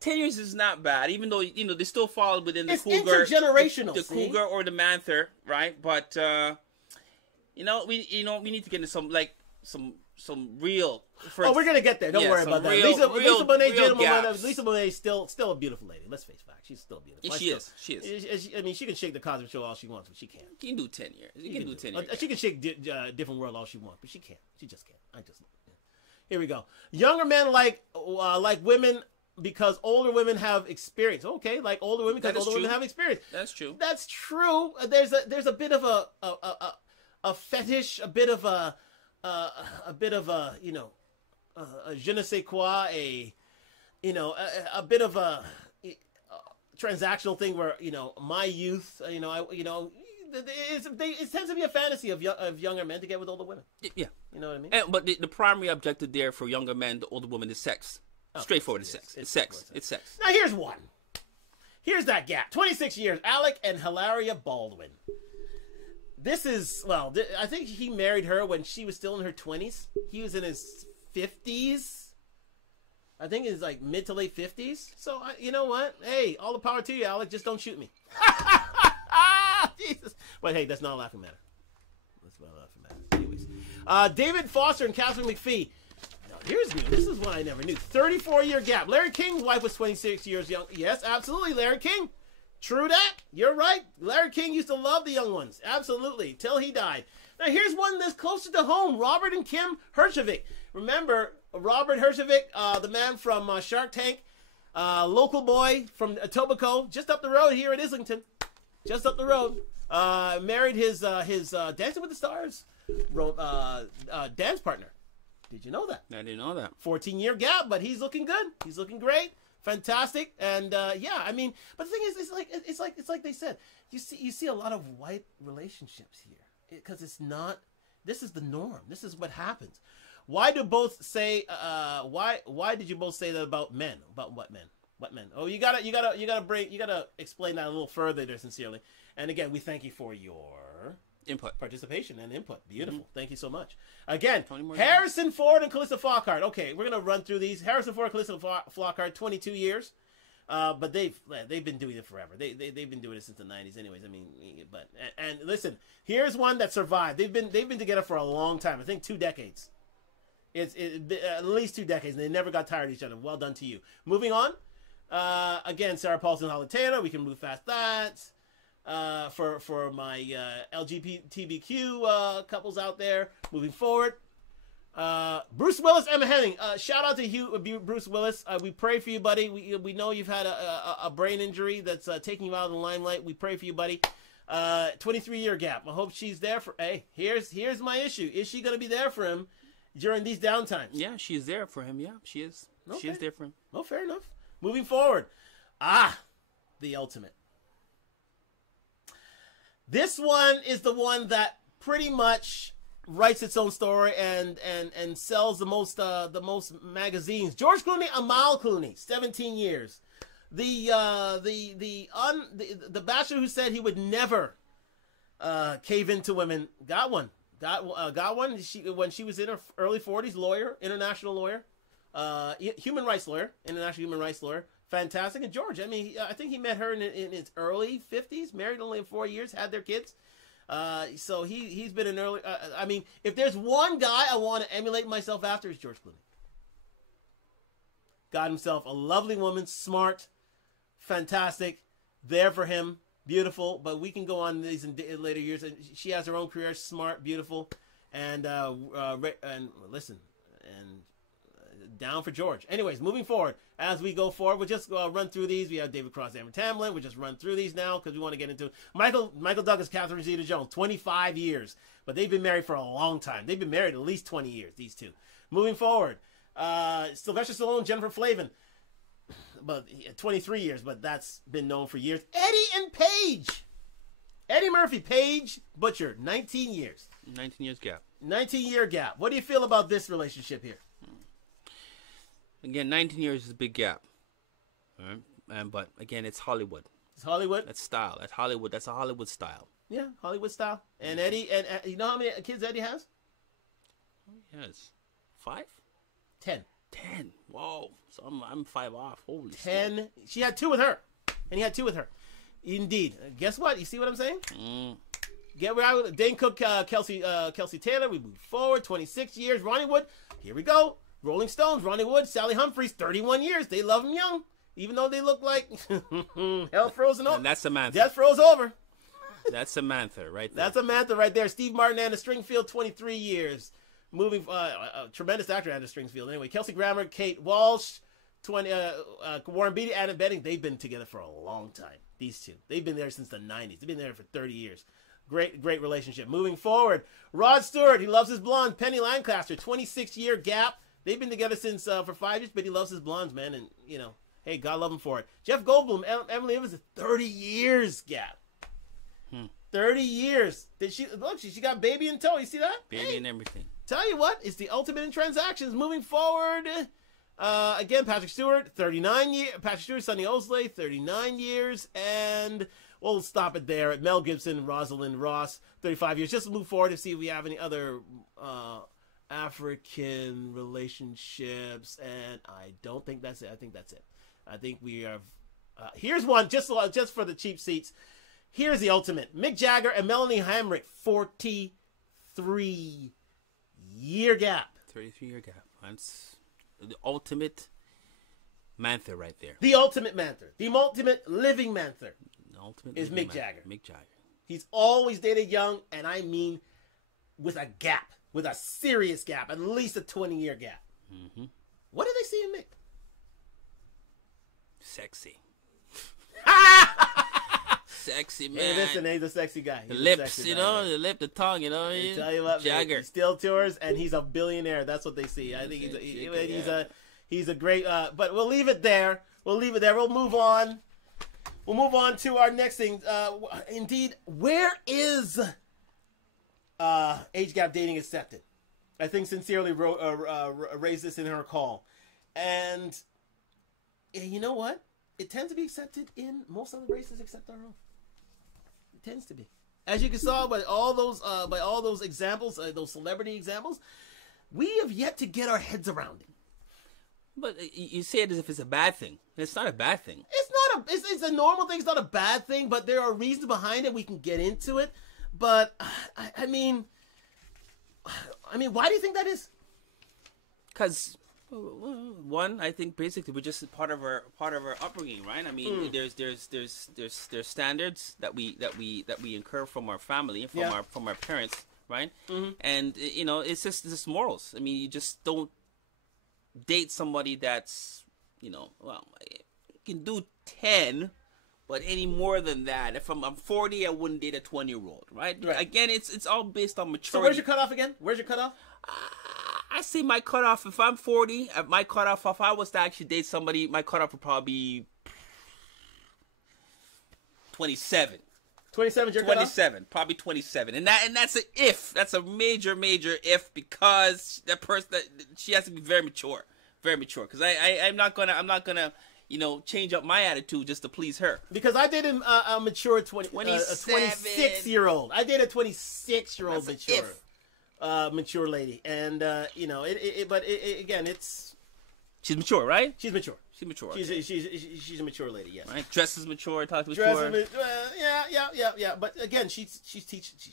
10 years is not bad, even though they still fall within the cougar, intergenerational, the cougar or the manther, right? But we need to get into some real. We're gonna get there. Don't worry about that. Lisa Bonet, Lisa Bonet is still a beautiful lady. Let's face facts. She's still beautiful. She is. I mean, she can shake the Cosby Show all she wants, but she can't. She can do 10 years. She can do 10 years. She can shake Different World all she wants, but she can't. She just can't. Here we go. Younger men like women because older women have experience. Okay, like older women because older women have experience. That's true. That's true. There's a bit of a fetish, a bit of a je ne sais quoi, a bit of a transactional thing where my youth, it tends to be a fantasy of younger men to get with older women. Yeah, you know what I mean. But the primary objective there for younger men, the older women, is sex. Straightforward, it's sex. It's sex. Now here's one. Here's that gap. 26 years. Alec and Hilaria Baldwin. This is, I think he married her when she was still in her 20s. He was in his 50s. I think it's like mid to late 50s. So, you know what? Hey, all the power to you, Alec. Just don't shoot me. Jesus. But hey, that's not a laughing matter. That's not a laughing matter. Anyways. David Foster and Catherine McPhee. Now, here's new. This is one I never knew. 34-year gap. Larry King's wife was 26 years young. Yes, absolutely, Larry King. True that. You're right. Larry King used to love the young ones. Absolutely. Till he died. Now, here's one that's closer to home. Robert and Kim Herjavec. Remember, Robert Herjavec, the man from Shark Tank, local boy from Etobicoke, just up the road here at Islington. Just up the road. Married his Dancing with the Stars dance partner. Did you know that? I didn't know that. 14-year gap, but he's looking good. He's looking great. Fantastic. And yeah, I mean, but the thing is, it's like they said, you see a lot of white relationships here because it's not. This is the norm. This is what happens. Why do both say? Why did you both say that about men? About what men? What men? Oh, you gotta explain that a little further there, sincerely. And again, we thank you for your participation and input. Beautiful. Mm-hmm. Thank you so much. Again, Harrison Ford and Calista Flockhart. Okay, we're gonna run through these. Harrison Ford and Calista Flockhart, 22 years. But they've been doing it forever. They've been doing it since the 90s, anyways. I mean, but and listen, here's one that survived. They've been together for a long time. I think 2 decades. It's at least 2 decades, and they never got tired of each other. Well done to you. Moving on. Again, Sarah Paulson and Holly Taylor. We can move past that. For my LGBTQ couples out there. Moving forward. Bruce Willis, Emma Henning. Shout out to Bruce Willis. We pray for you, buddy. We know you've had a brain injury that's taking you out of the limelight. We pray for you, buddy. 23-year gap. I hope she's there for. Hey, here's my issue. Is she going to be there for him during these downtimes? Yeah, she's there for him. Yeah, she is. Okay. She is there for him. Oh, fair enough. Moving forward. The ultimate. This one is the one that pretty much writes its own story and sells the most magazines. George Clooney, Amal Clooney, 17 years. The bachelor who said he would never cave into women got one. Got one. When she was in her early 40s, lawyer, international lawyer, human rights lawyer, international human rights lawyer. Fantastic. And George, I mean, I think he met her in his early 50s, married only 4 years, had their kids. So he's been an early. I mean, if there's one guy I want to emulate myself after, it's George Clooney. Got himself a lovely woman, smart, fantastic, there for him. beautiful. But we can go on these in later years. And she has her own career, smart, beautiful, and listen, and down for George. Anyways, moving forward, as we go forward, we'll just run through these. We have David Cross, Amber Tamblyn. We'll just run through these now because we want to get into Michael Douglas, Catherine Zeta-Jones, 25 years. But they've been married for a long time. They've been married at least 20 years, these two. Moving forward, Sylvester Stallone, Jennifer Flavin, but 23 years, but that's been known for years. Eddie and Paige. Eddie Murphy, Paige Butcher, 19 years. 19 years gap. 19-year gap. What do you feel about this relationship here? Again, 19 years is a big gap. All right? But again, it's Hollywood. It's Hollywood? That's style. That's Hollywood. That's a Hollywood style. Yeah, Hollywood style. And Eddie, and you know how many kids Eddie has? Yes. 5? 10. 10. Whoa. So I'm 5 off. Holy 10. snap. She had 2 with her. And he had 2 with her. Indeed. Guess what? You see what I'm saying? Get right with Dane Cook, Kelsey Taylor. We move forward. 26 years. Ronnie Wood. Here we go. Rolling Stones. Ronnie Wood. Sally Humphries. 31 years. They love him young. Even though they look like hell frozen over. And that's Samantha. Death froze over. That's Samantha right there. That's Samantha right there. Steve Martin, Anna Stringfield, 23 years. Moving, tremendous actor, Anna Stringfield. Anyway, Kelsey Grammer, Kate Walsh, Warren Beatty, Anna Benning. They've been together for a long time. These two. They've been there since the 90s. They've been there for 30 years. Great relationship. Moving forward, Rod Stewart. He loves his blonde. Penny Lancaster, 26-year gap. They've been together since for 5 years, but he loves his blondes, man. And, you know, hey, God love him for it. Jeff Goldblum, Emily Evans, 30 years gap. 30 years. Did she look? She got baby in tow. You see that? Baby and everything. Tell you what, it's the ultimate in transactions. Moving forward, again, Patrick Stewart, 39 years. Patrick Stewart, Sonny Osley, 39 years, and we'll stop it there. At Mel Gibson, Rosalind Ross, 35 years. Just to move forward to see if we have any other African relationships, and I don't think that's it. I think that's it. I think we have. Here's one just for the cheap seats. Here's the ultimate. Mick Jagger and Melanie Hamrick, 43-year gap. 33-year gap. That's the ultimate Mantha right there. The ultimate Mantha. The ultimate living Mantha. The ultimate is Mick Jagger. Mick Jagger. He's always dated young, and I mean with a gap. With a serious gap. At least a 20-year gap. Mm-hmm. What do they see in Mick? Sexy. Sexy man. Hey, listen, he's a sexy guy. The lips, you know, the lip, the tongue, you know. I tell you what, Jagger. Man, he still tours, and he's a billionaire. That's what they see. I think he's a great. But we'll leave it there. We'll move on. We'll move on to our next thing. Indeed, where is age gap dating accepted? I think Sincerely raised this in her call, and you know what? It tends to be accepted in most other races except our own. It tends to be, as you can saw by all those examples, those celebrity examples. We have yet to get our heads around it. But you say it as if it's a bad thing. It's not a bad thing. It's a normal thing. It's not a bad thing. But there are reasons behind it. We can get into it. But I mean, why do you think that is? Because. One, I think basically we're just part of our upbringing, right? I mean, there's standards that we incur from our family, from our parents, right? Mm-hmm. And you know, it's just morals. I mean, you just don't date somebody that's, you know, well, you can do 10, but any more than that, if I'm 40, I wouldn't date a 20-year-old, right? Again, it's all based on maturity. So where's your cutoff again? Where's your cutoff? I see my cutoff. If I'm 40, my cutoff, if I was to actually date somebody, my cutoff would probably be 27. 27 is your cutoff? 27, probably 27. And that's an if. That's a major if, because that person, she has to be very mature. Very mature. Because I'm not gonna, you know, change up my attitude just to please her. Because I dated a mature a 26-year-old. I dated a 26-year-old mature. Mature lady, and you know, again, it's she's mature, right? She's mature. She's mature. She's a mature lady, yes. Right? Dresses mature, talks mature. Yeah. But again, she's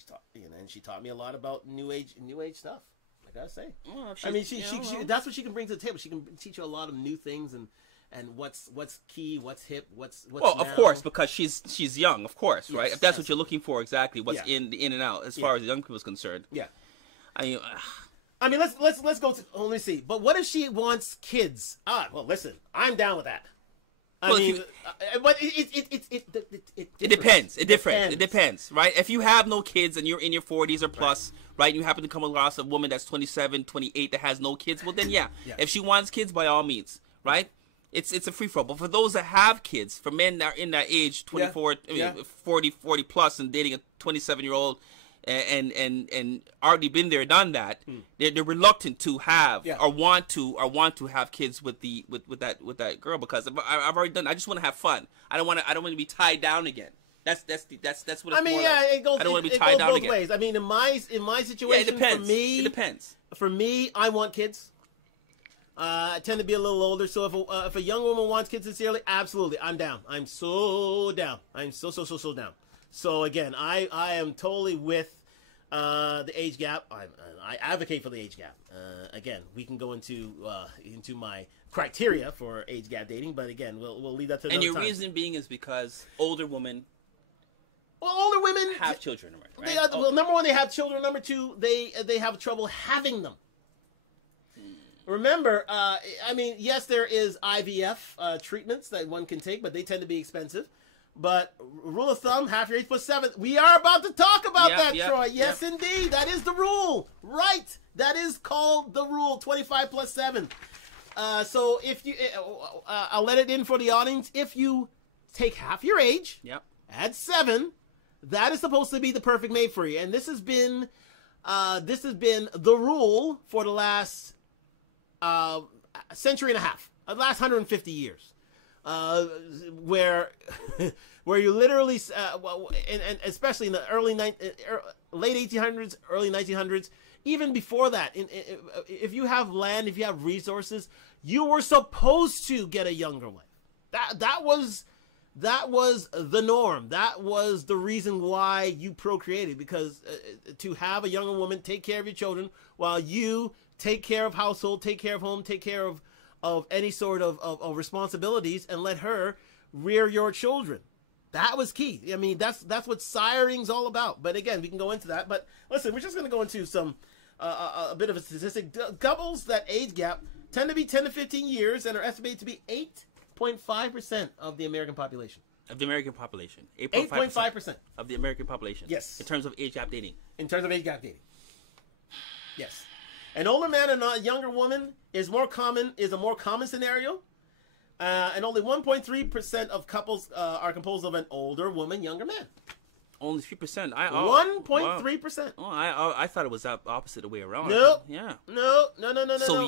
taught, you know, and she taught me a lot about new age stuff. I gotta say. Well, I mean, she that's what she can bring to the table. She can teach you a lot of new things, and and what's key, what's hip, what's well, now. of course, because she's young, of course, right? Yes, If that's what you're looking for, exactly what's Yeah. in and out as far as the young people's concerned. Yeah. I mean, let's go to. Let me see. But what if she wants kids? Well, listen, I'm down with that. But it depends. It depends, right? If you have no kids and you're in your 40s or plus, right, you happen to come across a woman that's 27, 28 that has no kids, well then yeah. If she wants kids, by all means, right? It's a free for all. But for those that have kids, for men that are in that age, 24, 40 plus, and dating a 27-year-old and already been there, done that, they're reluctant to have or want to have kids with that girl, because I've already done. I just want to have fun. I don't want to be tied down again. That's what it's I mean, yeah, like. it goes. I don't want to be it tied goes down both again. ways. I mean, in my situation, it depends. For me, it depends. For me, I want kids. I tend to be a little older, so if a young woman wants kids sincerely, absolutely, I'm down. I'm so down. I'm so down. So again, I am totally with the age gap. I advocate for the age gap. Again, we can go into my criteria for age gap dating, but again, we'll leave that to another time. And your reason being is because older women. Well, older women have children, right? Well, number one, they have children. Number two, they have trouble having them. Remember, I mean, yes, there is IVF treatments that one can take, but they tend to be expensive. But rule of thumb, half your age plus 7. We are about to talk about that, Troy. Yes, indeed. That is the rule. Right. That is called the rule, 25 plus 7. So if you, I'll let it in for the audience. If you take half your age, add 7, that is supposed to be the perfect mate for you. And this has been the rule for the last century and a half, the last 150 years, where you literally, and especially in the late 1800s, early 1900s, even before that, if you have land, if you have resources, you were supposed to get a younger wife. That was the norm. That was the reason why you procreated, because to have a younger woman take care of your children while you take care of household, take care of home, take care of any sort of responsibilities, and let her rear your children. That was key. I mean, that's what siring's all about. But again, we can go into that. But listen, we're just going to go into some a bit of a statistic. Couples that age gap tend to be 10 to 15 years and are estimated to be 8.5% of the American population. Of the American population. 8.5% of the American population. Yes. In terms of age gap dating. In terms of age gap dating. Yes. An older man and a younger woman is a more common scenario. And only 1.3% of couples are composed of an older woman, younger man. Only 3%. 1.3%. Oh, I thought it was opposite the way around. No. Yeah. No.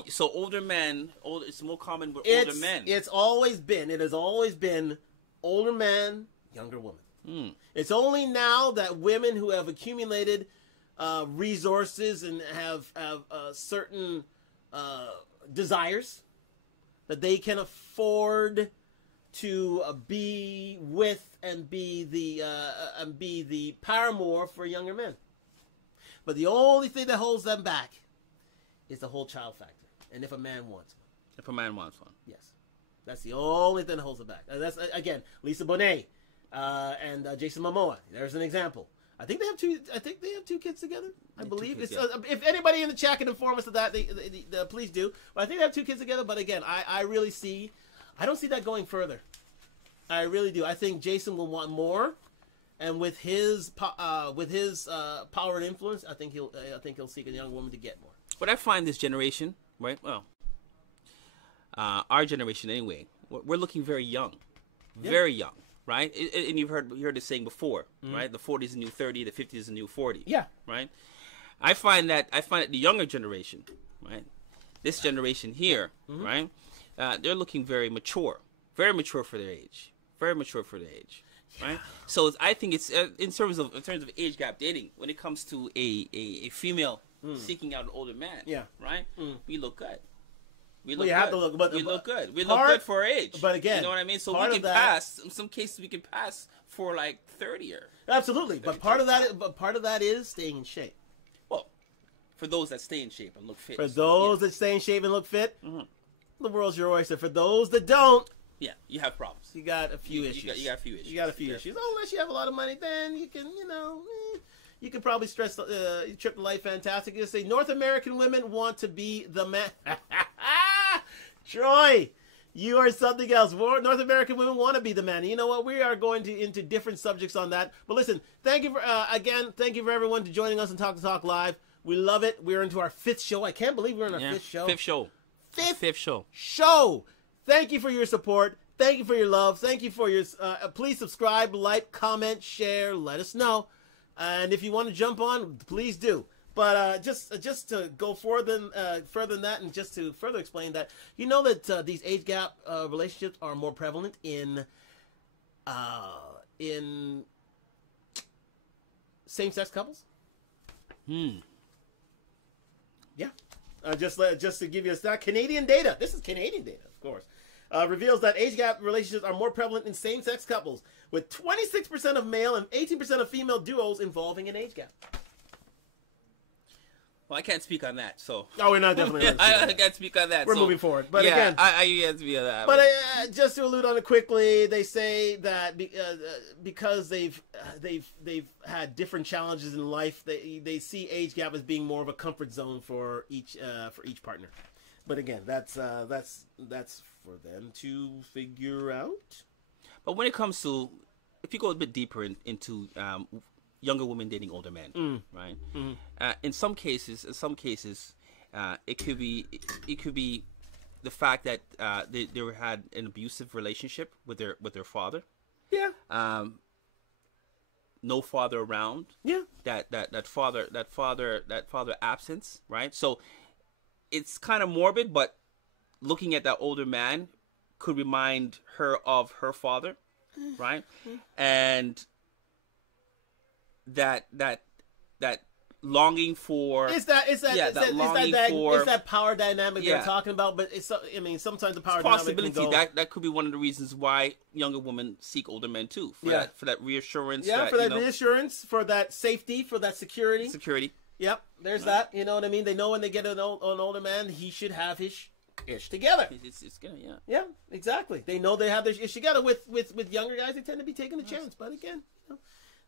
So older men, it's more common with older men. It has always been older man, younger woman. It's only now that women who have accumulated resources and have certain desires that they can afford to be with and be the paramour for younger men. But the only thing that holds them back is the whole child factor. And if a man wants one. If a man wants one. Yes. That's the only thing that holds them back. That's, again, Lisa Bonet and Jason Momoa. There's an example. I think they have two kids together. I believe. If anybody in the chat can inform us of that, please do. But I think they have 2 kids together. But again, I don't see that going further. I really do. I think Jason will want more, and with his power and influence, I think he'll seek a young woman to get more. What I find this generation, right? Well, our generation anyway, we're looking very young, very young. Right, and you've heard the saying before, right? The 40 is the new 30, the 50 is the new 40. Yeah. Right. I find that the younger generation, right, this generation here, right, they're looking very mature for their age, right? So I think it's in terms of age gap dating, when it comes to a female seeking out an older man, right, we look good. We look good. We look good. We look good for our age. But again, you know what I mean? So we can pass. In some cases, we can pass for like 30 or. Absolutely, but part of that is staying in shape. Well, for those that stay in shape and look fit. For those that stay in shape and look fit, the world's your oyster. For those that don't, yeah, you have problems. You got a few issues. You got a few issues. You got a few issues. Unless you have a lot of money, then you can, you can probably trip the life fantastic. You just say North American women want to be the man. Troy, you are something else. North American women want to be the man. You know what? We are going into different subjects on that. But listen, thank you for thank you for everyone to joining us on Talk to Talk Live. We love it. We're into our 5th show. I can't believe we're in our 5th show. Fifth show. Thank you for your support. Thank you for your love. Thank you for your. Please subscribe, like, comment, share. Let us know. And if you want to jump on, please do. But just to go further than that, and just to further explain that, you know that these age gap relationships are more prevalent in same-sex couples. Yeah. Just to give you a stat, Canadian data. This is Canadian data, of course. Reveals that age gap relationships are more prevalent in same-sex couples, with 26% of male and 18% of female duos involving an age gap. Well, I can't speak on that, so. Oh, we're not definitely. I can't speak on that. We're moving forward, but yeah, again, I can't speak on that. But just to allude on it quickly, they say that because they've had different challenges in life, they see age gap as being more of a comfort zone for each partner. But again, that's for them to figure out. But when it comes to, if you go a bit deeper into younger women dating older men, right? Mm-hmm. In some cases, it could be the fact that they had an abusive relationship with their father. Yeah. No father around. Yeah. That father absence, right? So it's kind of morbid, but looking at that older man could remind her of her father, right? And that longing for it's that power dynamic they're talking about. But sometimes the power possibility dynamic that could be one of the reasons why younger women seek older men too, for that reassurance. Reassurance, for that safety, for that security. Yep, there's that. You know what I mean? They know when they get an older man, he should have his ish together. It's gonna, yeah, exactly. They know they have their ish together. With younger guys, they tend to be taking a chance. But again,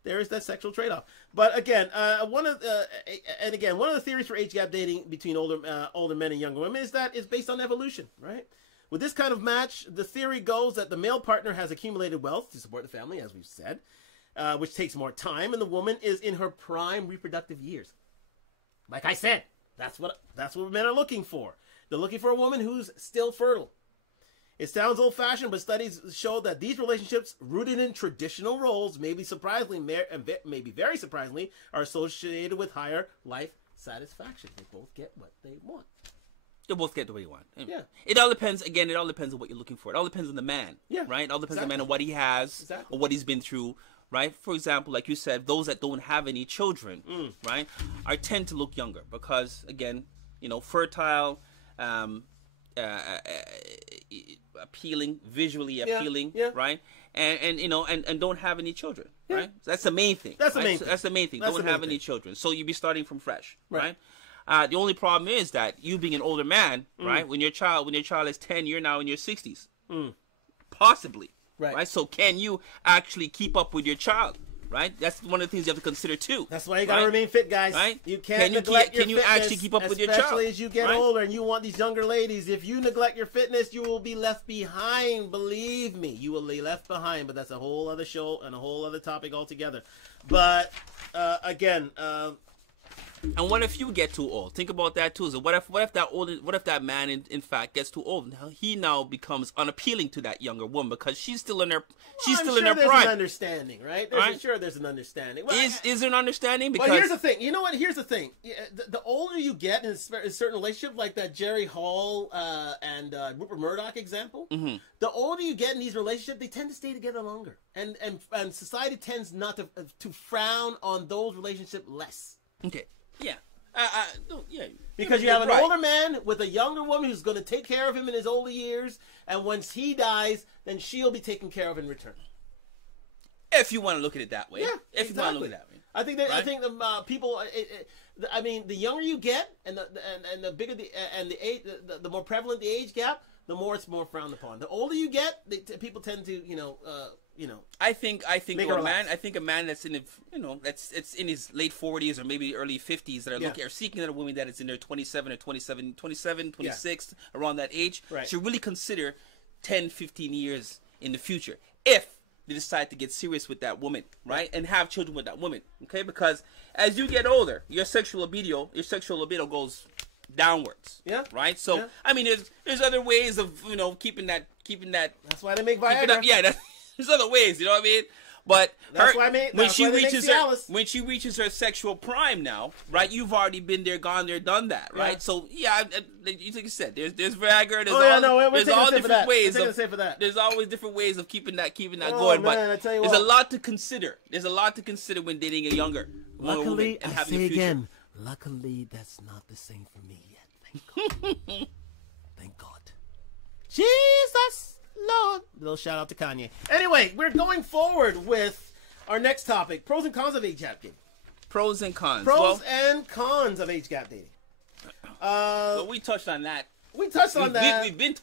there is that sexual trade-off. But again, one of the theories for age gap dating between older men and younger women is that it's based on evolution, right? With this kind of match, the theory goes that the male partner has accumulated wealth to support the family, as we've said, which takes more time, and the woman is in her prime reproductive years. Like I said, that's what men are looking for. They're looking for a woman who's still fertile. It sounds old-fashioned, but studies show that these relationships, rooted in traditional roles, maybe very surprisingly, are associated with higher life satisfaction. They both get what they want. They both get the way you want. Yeah. It all depends. Again, it all depends on what you're looking for. It all depends on the man. Yeah. Right. It all depends on the man and what he has or what he's been through. Right. For example, like you said, those that don't have any children, right, tend to look younger because, again, fertile, appealing, visually appealing, right? And don't have any children, right? So that's the main thing. That's the main thing. Don't have any children. So you'd be starting from fresh, right? The only problem is that you being an older man, right? When your child is 10, you're now in your 60s, possibly, right? So can you actually keep up with your child? Right, that's one of the things you have to consider too. That's why you gotta remain fit, guys. Right, you can't neglect your fitness, actually keep up with your child, especially as you get older and you want these younger ladies. If you neglect your fitness, you will be left behind. Believe me, you will be left behind. But that's a whole other show and a whole other topic altogether. But again. And what if you get too old? Think about that too. So what if that man in fact gets too old? He now becomes unappealing to that younger woman because she's still in her prime. There's an understanding, right? There's an understanding. Well, is there an understanding? Because here's the thing. You know what? Here's the thing. The older you get in a certain relationship, like that Jerry Hall and Rupert Murdoch example, the older you get in these relationships, they tend to stay together longer, and society tends not to frown on those relationships less. Okay. Yeah. Because you have an older man with a younger woman who's going to take care of him in his older years, and once he dies, then she'll be taken care of in return. If you want to look at it that way. Yeah, if you want to look at it that way. I think the people. The younger you get, and the bigger the age, the more prevalent the age gap, the more it's more frowned upon. The older you get, people tend to, I think a man that's in it's in his late 40s or maybe early 50s that are seeking out a woman that is in their 27, 26, around that age, should really consider 10, 15 years in the future if they decide to get serious with that woman, right? And have children with that woman, okay? Because as you get older, your sexual libido goes downwards. Yeah. Right? So, I mean, there's other ways of, keeping that. That's why they make Viagra. There's other ways, you know what I mean? But when she reaches her sexual prime now, right? You've already been there, gone there, done that, right? Yeah. So like you said, there's Viagra. There's all different ways. There's always different ways of keeping that going. But there's a lot to consider. There's a lot to consider when dating a younger woman and having a future. Again, luckily that's not the same for me yet. Thank God. Thank God. Jesus. Lord. Little shout out to Kanye. Anyway, we're going forward with our next topic: pros and cons of age gap dating. Pros and cons. Pros and cons of age gap dating. Well, we touched on that. We've been touching on that. We've been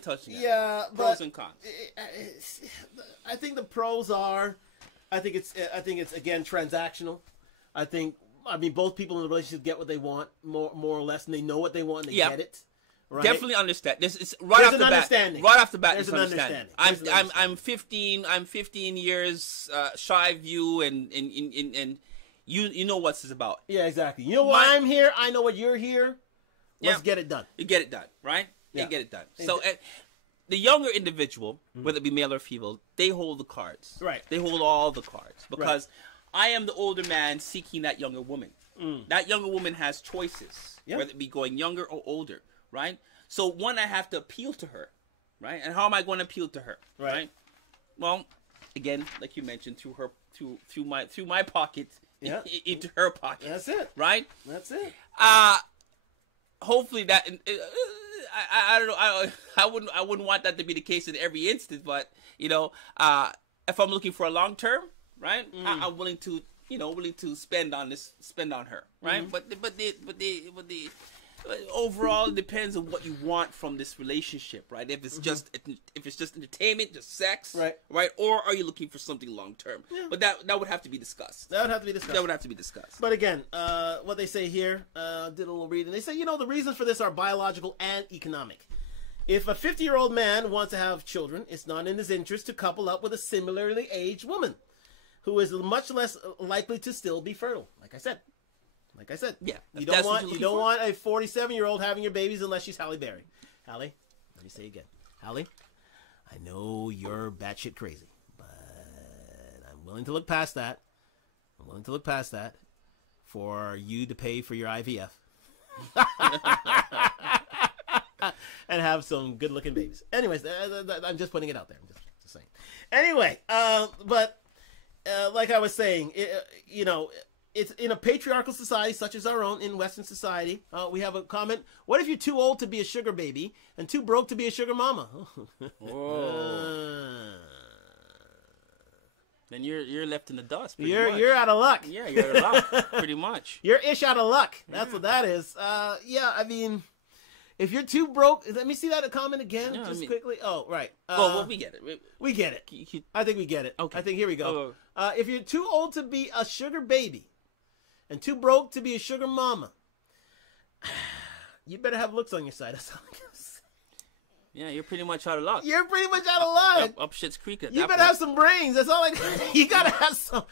touching on Yeah, that. Pros and cons. I think the pros are, I think it's again transactional. I mean both people in the relationship get what they want more or less, and they know what they want and they get it. Right? Definitely understand. There's right off the bat. There's an understanding. I'm 15 years shy of you, and you know what this is about. Yeah, exactly. You know why I'm here. I know what you're here. Let's get it done. You get it done, right? Yeah. You get it done. So the younger individual, whether it be male or female, they hold the cards. Right. They hold all the cards because I am the older man seeking that younger woman. That younger woman has choices, whether it be going younger or older. Right? So one, I have to appeal to her, right? And how am I going to appeal to her? Right? Well, again, like you mentioned, through my pocket into her pocket. That's it. Right? That's it. Hopefully that I don't know. I wouldn't want that to be the case in every instance, but if I'm looking for a long term, right? I'm willing to spend on her, right? But the overall, it depends on what you want from this relationship, right? If it's just entertainment, just sex, right? Or are you looking for something long term? Yeah. But that would have to be discussed. That would have to be discussed. But again, what they say here, did a little reading. They say, the reasons for this are biological and economic. If a 50-year-old man wants to have children, it's not in his interest to couple up with a similarly aged woman who is much less likely to still be fertile. Like I said, you don't want a 47-year-old having your babies unless she's Halle Berry. Halle, let me say again, Halle, I know you're batshit crazy, but I'm willing to look past that. For you to pay for your IVF and have some good-looking babies. Anyways, I'm just putting it out there. I'm just saying. Anyway, but like I was saying, it's in a patriarchal society such as our own, in Western society. We have a comment. What if you're too old to be a sugar baby and too broke to be a sugar mama? Then you're left in the dust. You're out of luck. Yeah, you're out of luck. Pretty much. You're ish out of luck. That's what that is. I mean, if you're too broke, let me see that comment again, quickly. Oh, right. Well, we get it. We get it. I think we get it. Okay. I think here we go. If you're too old to be a sugar baby and too broke to be a sugar mama, you better have looks on your side. That's all I can say. Yeah, you're pretty much out of luck. You're pretty much out of luck. Up shit's creek. You better have some brains. That's all I can say. You gotta have some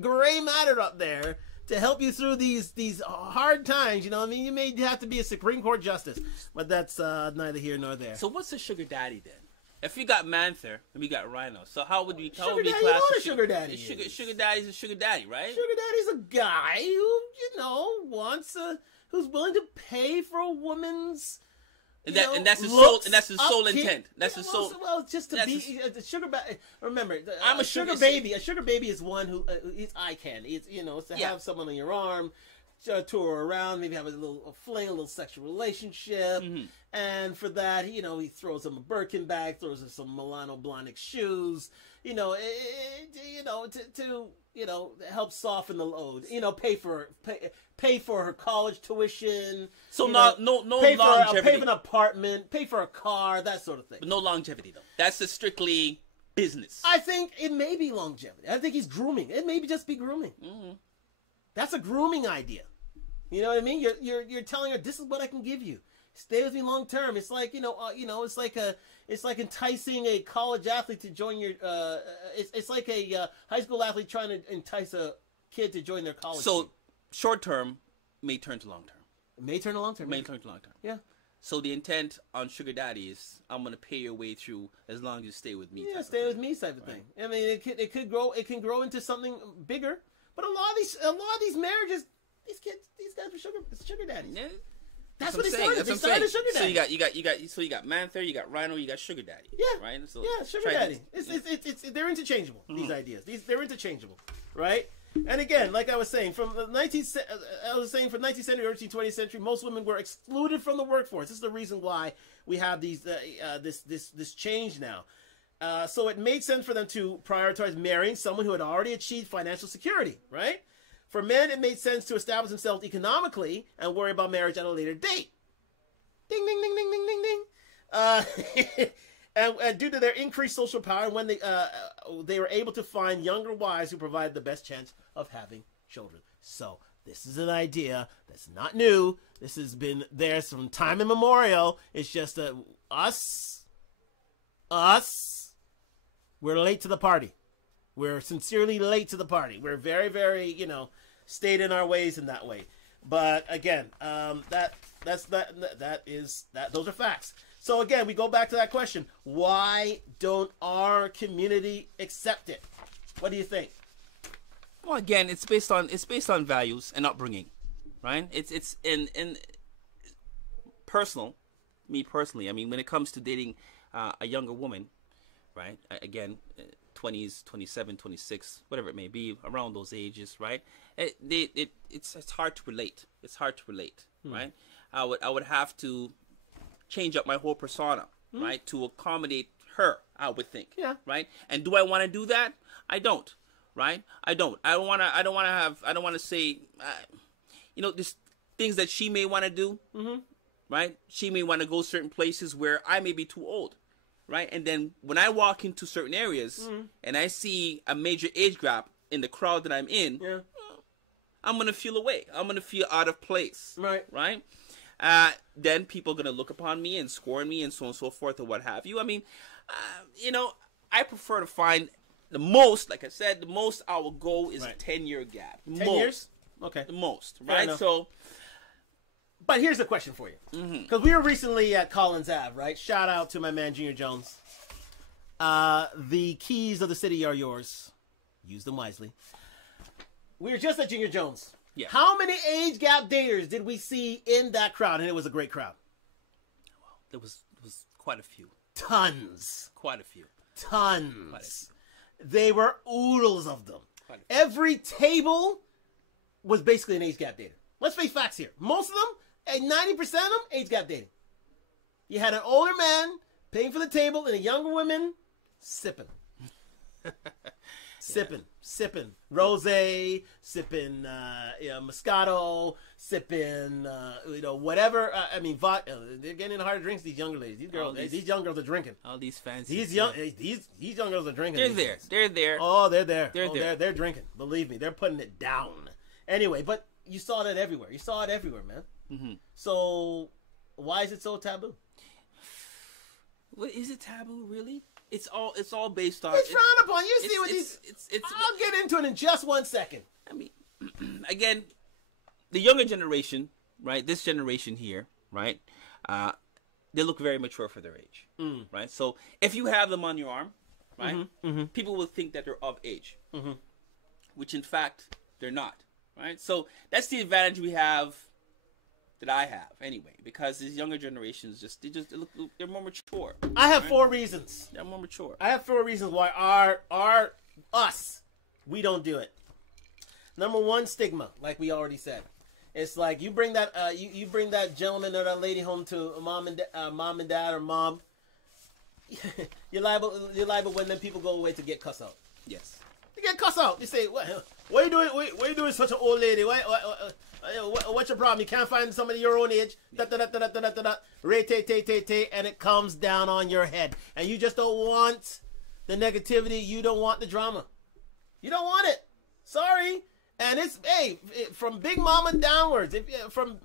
gray matter up there to help you through these hard times. You know what I mean? You may have to be a Supreme Court justice, but that's neither here nor there. So what's a sugar daddy then? If we got Manther and we got Rhino, so how would we class a sugar daddy? Sugar daddy's a sugar daddy, right? Sugar daddy's a guy who wants who's willing to pay for a woman's that's his sole intent. That's his sole. Well, just to be a sugar baby. Remember, I'm a sugar baby. A sugar baby is one who it's eye candy. It's it's to have someone on your arm, tour around, maybe have a fling, a little sexual relationship, and for that, he throws him a Birkin bag, throws him some Milano Blahnik shoes, to help soften the load. Pay for her college tuition. So no longevity. Pay for an apartment, pay for a car, that sort of thing. But no longevity though. That's a strictly business. I think it may be longevity. I think he's grooming. It may just be grooming. Mm-hmm. That's a grooming idea. You know what I mean? You're telling her, this is what I can give you. Stay with me long term. It's like it's like enticing a college athlete to join your. It's like a high school athlete trying to entice a kid to join their college. So team. Short term may turn to long term. May turn to long term. May turn to long term. Yeah. So the intent on sugar daddy is I'm gonna pay your way through as long as you stay with me. Yeah, stay with me type of thing. I mean, it could grow. It can grow into something bigger. But a lot of these marriages, these guys were sugar daddies. Yeah. That's what they started. They started sugar daddy. So you got Manther, you got Rhino, you got sugar daddy. Yeah. Right. So yeah, sugar daddy. They're interchangeable. Mm-hmm. These ideas. They're interchangeable. Right. And again, like I was saying, from the 19th century, early 20th century, most women were excluded from the workforce. This is the reason why we have these this change now. So it made sense for them to prioritize marrying someone who had already achieved financial security, right? For men, it made sense to establish themselves economically and worry about marriage at a later date. Ding, ding, ding, ding, ding, ding, ding. And due to their increased social power, when they were able to find younger wives who provided the best chance of having children. So this is an idea that's not new. This has been there from time immemorial. It's just us, we're late to the party. We're sincerely late to the party. We're very, very, stayed in our ways in that way. But again, those are facts. So again, we go back to that question: why don't our community accept it? What do you think? Well, again, it's based on values and upbringing, right? It's in personal. Me personally, I mean, when it comes to dating a younger woman, right? Again, 20s, 27, 26, whatever it may be, around those ages, right? It's hard to relate. It's hard to relate, right? I would have to change up my whole persona, right, to accommodate her. I would think, right? And do I want to do that? I don't, right? I don't want to say, there's things that she may want to do, right? She may want to go certain places where I may be too old. Right, and then when I walk into certain areas and I see a major age gap in the crowd that I'm in, I'm gonna feel away. I'm gonna feel out of place. Right. Then people are gonna look upon me and scorn me and so on and so forth or what have you. I mean, I prefer to find the most. Like I said, the most I will go is a 10-year gap. 10 years? Okay. The most. Right. So. But here's the question for you. Because we were recently at Collins Ave, right? Shout out to my man, Junior Jones. The keys of the city are yours. Use them wisely. We were just at Junior Jones. Yeah. How many age gap daters did we see in that crowd? And it was a great crowd. Well, there was quite a few. Tons. Quite a few. Tons. Quite a few. They were oodles of them. Every table was basically an age gap dater. Let's face facts here. Most of them, and 90% of them, age gap dating. You had an older man paying for the table and a younger woman sipping. Sipping. Rosé, sipping, Moscato, sipping, whatever. They're getting harder drinks, these younger ladies. These young girls are drinking. All these fancy. These young girls are drinking. They're there. Oh, they're there. They're drinking. Believe me, they're putting it down. Anyway, but you saw that everywhere. You saw it everywhere, man. Mm-hmm. So, why is it so taboo? What is it taboo, really? It's all based on. It's frowned upon. You see what these. I'll get into it in just 1 second. I mean, again, the younger generation, right? This generation here, right? They look very mature for their age, right? So if you have them on your arm, right, people will think that they're of age, which in fact they're not. Right, so that's the advantage we have, that I have anyway, because these younger generations they're more mature. I have 4 reasons. They're more mature. I have 4 reasons why we don't do it. Number 1, stigma, like we already said. It's like you bring that you bring that gentleman or that lady home to mom and dad or mom. You're liable when then people go away to get cussed out. Yes. You get cussed out. You say, what are you doing? What are you doing, such an old lady? What's your problem? You can't find somebody your own age. Ray-tay, and it comes down on your head. And you just don't want the negativity. You don't want the drama. You don't want it. Sorry. And it's, hey, from Big Mama downwards, from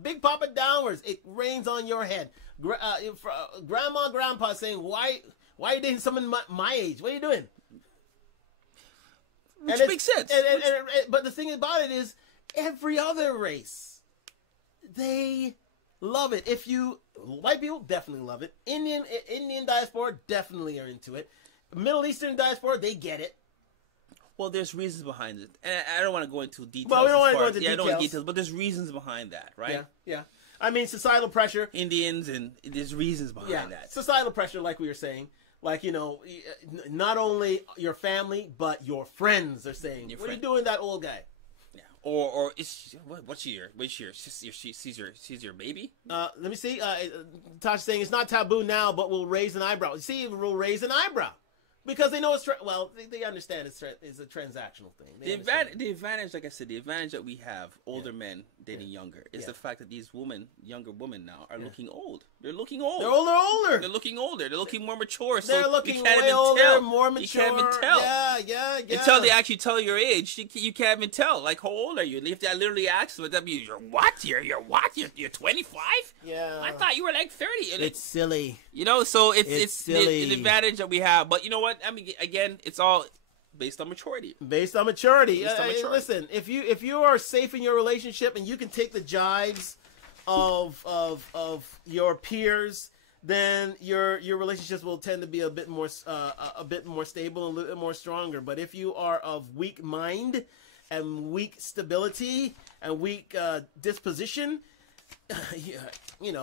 Big Papa downwards, it rains on your head. Grandma, Grandpa saying, why are you dating someone my age? What are you doing? Which makes sense. But the thing about it is, every other race, they love it. White people definitely love it. Indian diaspora definitely are into it. Middle Eastern diaspora, they get it. Well, there's reasons behind it, and I don't want to go into details. Well, we don't want to go into details. I don't want details, but there's reasons behind that, right? Yeah. I mean, societal pressure. Indians, and there's reasons behind that. Societal pressure, like we were saying. Like, not only your family, but your friends are saying, what are you doing, that old guy? Yeah. Or what's your she's your baby? Let me see. Tasha's saying it's not taboo now, but we'll raise an eyebrow. See, we'll raise an eyebrow. Because they know it's they understand it's a transactional thing. The advantage, like I said, the advantage that we have, older men dating younger, is the fact that these younger women now are looking old. They're looking old. They're older. They're looking older. They're looking more mature. They're so looking you can't way even older, tell. more mature. You can't even tell. Yeah. Until they actually tell your age, you can't even tell. Like, how old are you? If I literally ask them, that'd be, you're what? You're what? You're 25? Yeah. I thought you were like 30. It's silly. So it's silly. the advantage that we have. But you know what? I mean, again, it's all based on maturity. Listen, if you are safe in your relationship and you can take the jives of your peers, then your relationships will tend to be a bit more stable and a little bit more stronger. But if you are of weak mind and weak stability and weak disposition, and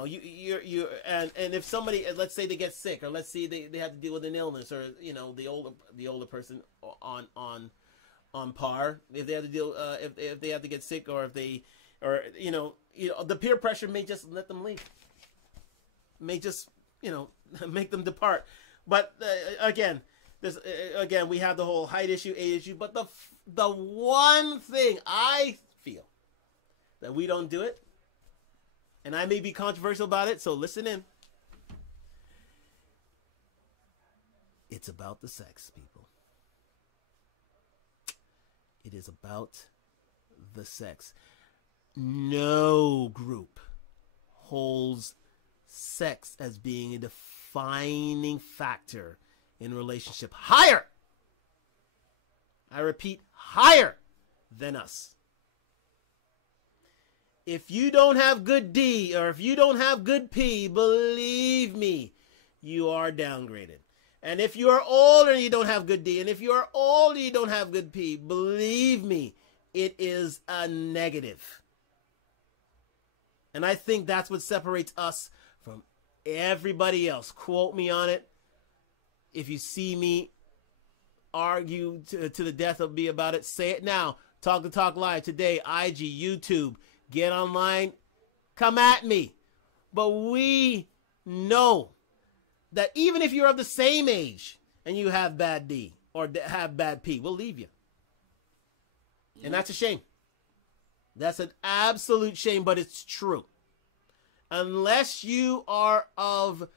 if somebody, let's say they get sick, or let's say they have to deal with an illness, or the older person on par, if they have to deal if they have to get sick, or if they, or the peer pressure may just let them leave, may just make them depart. But again, we have the whole height issue, age issue. But the one thing I feel that we don't do it, and I may be controversial about it, so listen in. It's about the sex, people. It is about the sex. No group holds sex as being a defining factor in a relationship higher. I repeat, higher than us. If you don't have good D, or if you don't have good P, believe me, you are downgraded. And if you are older and you don't have good D, and if you are older and you don't have good P, believe me, it is a negative. And I think that's what separates us from everybody else. Quote me on it. If you see me argue to the death of me about it, say it now. Talk to Talk Live today, IG, YouTube. Get online, come at me. But we know that even if you're of the same age and you have bad D or have bad P, we'll leave you. And that's a shame. That's an absolute shame, but it's true. Unless you are of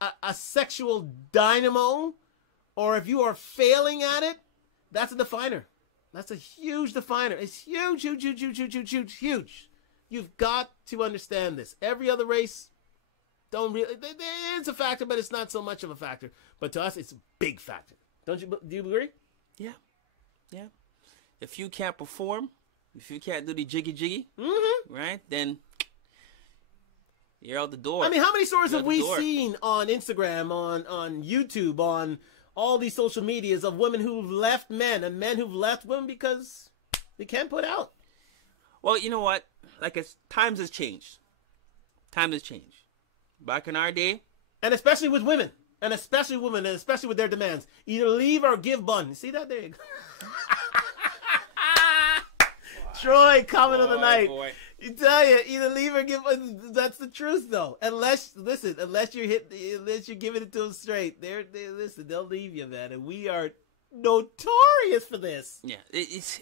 a sexual dynamo, or if you are failing at it, that's a definer. That's a huge definer. It's huge. You've got to understand this. Every other race don't really. It's a factor, but it's not so much of a factor. But to us, it's a big factor. Don't you? Do you agree? Yeah. If you can't perform, if you can't do the jiggy, right, then you're out the door. I mean, how many stories have we seen on Instagram, on YouTube, on all these social medias of women who've left men and men who've left women because they can't put out? Well, you know what? Times has changed. Time has changed. Back in our day. And especially with women. And especially women. And especially with their demands. Either leave or give bun. See that? There you go. Troy, comment of the night. Boy. You tell you, either leave or give. That's the truth, though. Unless you're giving it to them straight, they'll leave you, man. And we are notorious for this. Yeah, it's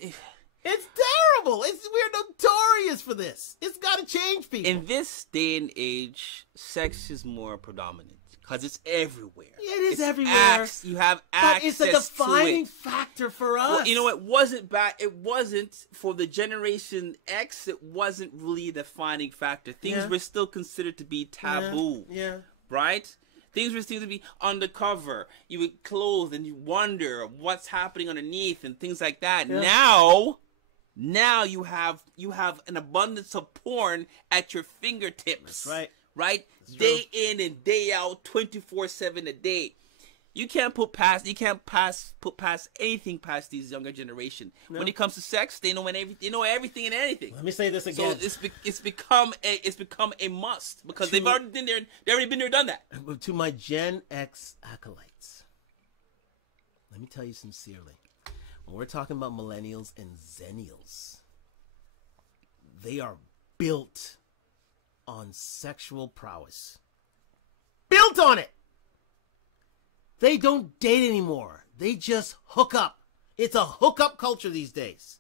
terrible. We're notorious for this. It's got to change, people. In this day and age, sex is more predominant because it's everywhere. Yeah, it's everywhere. You have access but it's a defining to it. factor for us. Well, you know, it wasn't back. It wasn't for the Generation X. It wasn't really a defining factor. Things were still considered to be taboo. Yeah. Right? Things were still to be undercover. You would clothe and you wonder what's happening underneath and things like that. Yeah. Now you have an abundance of porn at your fingertips. That's right. Right? Day in and day out, 24/7 a day. You can't put past anything past these younger generation. No. When it comes to sex, they know everything and anything. Let me say this again. So it's become a must because they've already been there. They already been there, done that. To my Gen X acolytes, let me tell you sincerely, when we're talking about millennials and zennials, they are built on sexual prowess. Built on it. They don't date anymore. They just hook up. It's a hookup culture these days.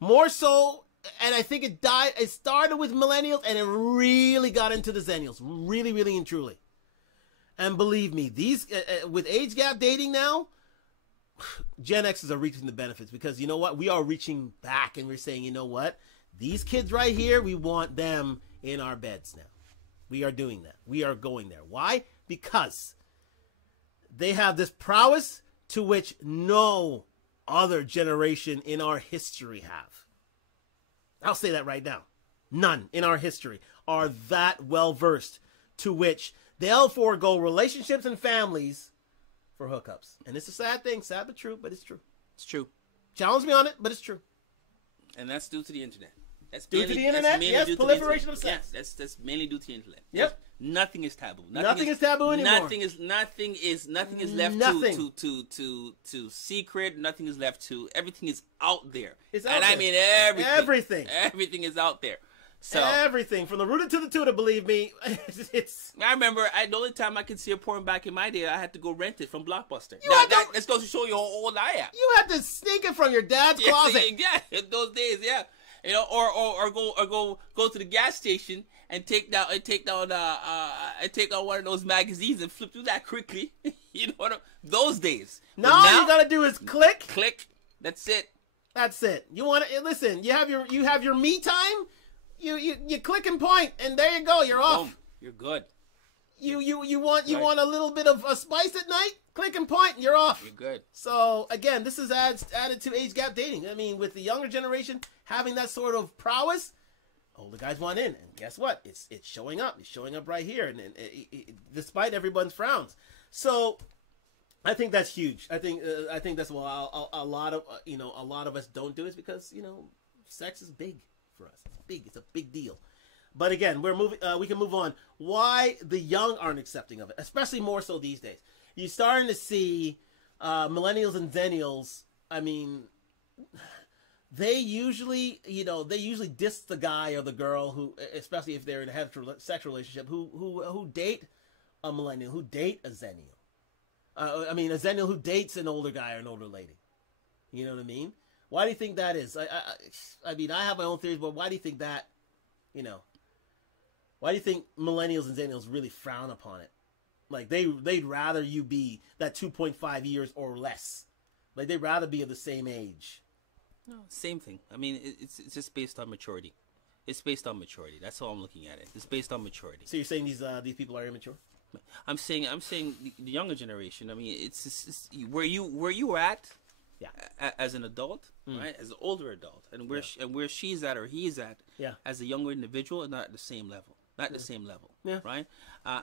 More so, and I think it started with millennials and it really got into the zennials. Really, really and truly. And believe me, these with age gap dating now, Gen X's are reaping the benefits because you know what? We are reaching back and we're saying, you know what? These kids right here, we want them in our beds now. We are doing that. We are going there. Why? Because they have this prowess to which no other generation in our history have. I'll say that right now. None in our history are that well versed to which they'll forego relationships and families for hookups. And it's a sad thing, sad but true, but it's true. It's true. Challenge me on it, but it's true. And that's due to the internet. That's due to the internet? Yes, proliferation of sex. Yes, that's mainly due to the internet. Yep. Nothing is taboo. Nothing is taboo anymore. Nothing is left to secret. Nothing is left to. Everything is out there. It's out there. I mean everything. Everything is out there. So everything from the rooter to the tutor. Believe me, it's. I remember the only time I could see a porn back in my day, I had to go rent it from Blockbuster. Let's go to show you how old I am. You had to sneak it from your dad's closet. Yeah, in those days, yeah. You know, or go to the gas station and take down one of those magazines and flip through that quickly. You know what? Those days. Now all you gotta do is click. That's it. That's it. You want to listen? You have your me time. You click and point, and there you go. You're off. Boom. You're good. You want a little bit of a spice at night? Click and point, and you're off. You're good. So again, this is added to age gap dating. I mean, with the younger generation having that sort of prowess, older guys want in, and guess what? It's showing up. It's showing up right here, and despite everyone's frowns. So I think that's huge. I think that's why a lot of us don't do it because sex is big for us. It's big. It's a big deal. But again, we're moving. We can move on. Why the young aren't accepting of it, especially more so these days. You're starting to see millennials and zennials. I mean, they usually diss the guy or the girl who, especially if they're in a heterosexual relationship, who date a millennial, who date a zennial. A zennial who dates an older guy or an older lady. You know what I mean? Why do you think that is? I mean, I have my own theories, but why do you think that? Why do you think millennials and zennials really frown upon it? Like they'd rather you be that 2.5 years or less. Like they'd rather be of the same age. No, same thing. I mean, it's just based on maturity. It's based on maturity. That's how I'm looking at it. It's based on maturity. So you're saying these people are immature? I'm saying the younger generation. I mean, it's where you at. Yeah. As an adult, right? As an older adult, and where she's at or he's at, as a younger individual, and not at the same level. Not the same level, right?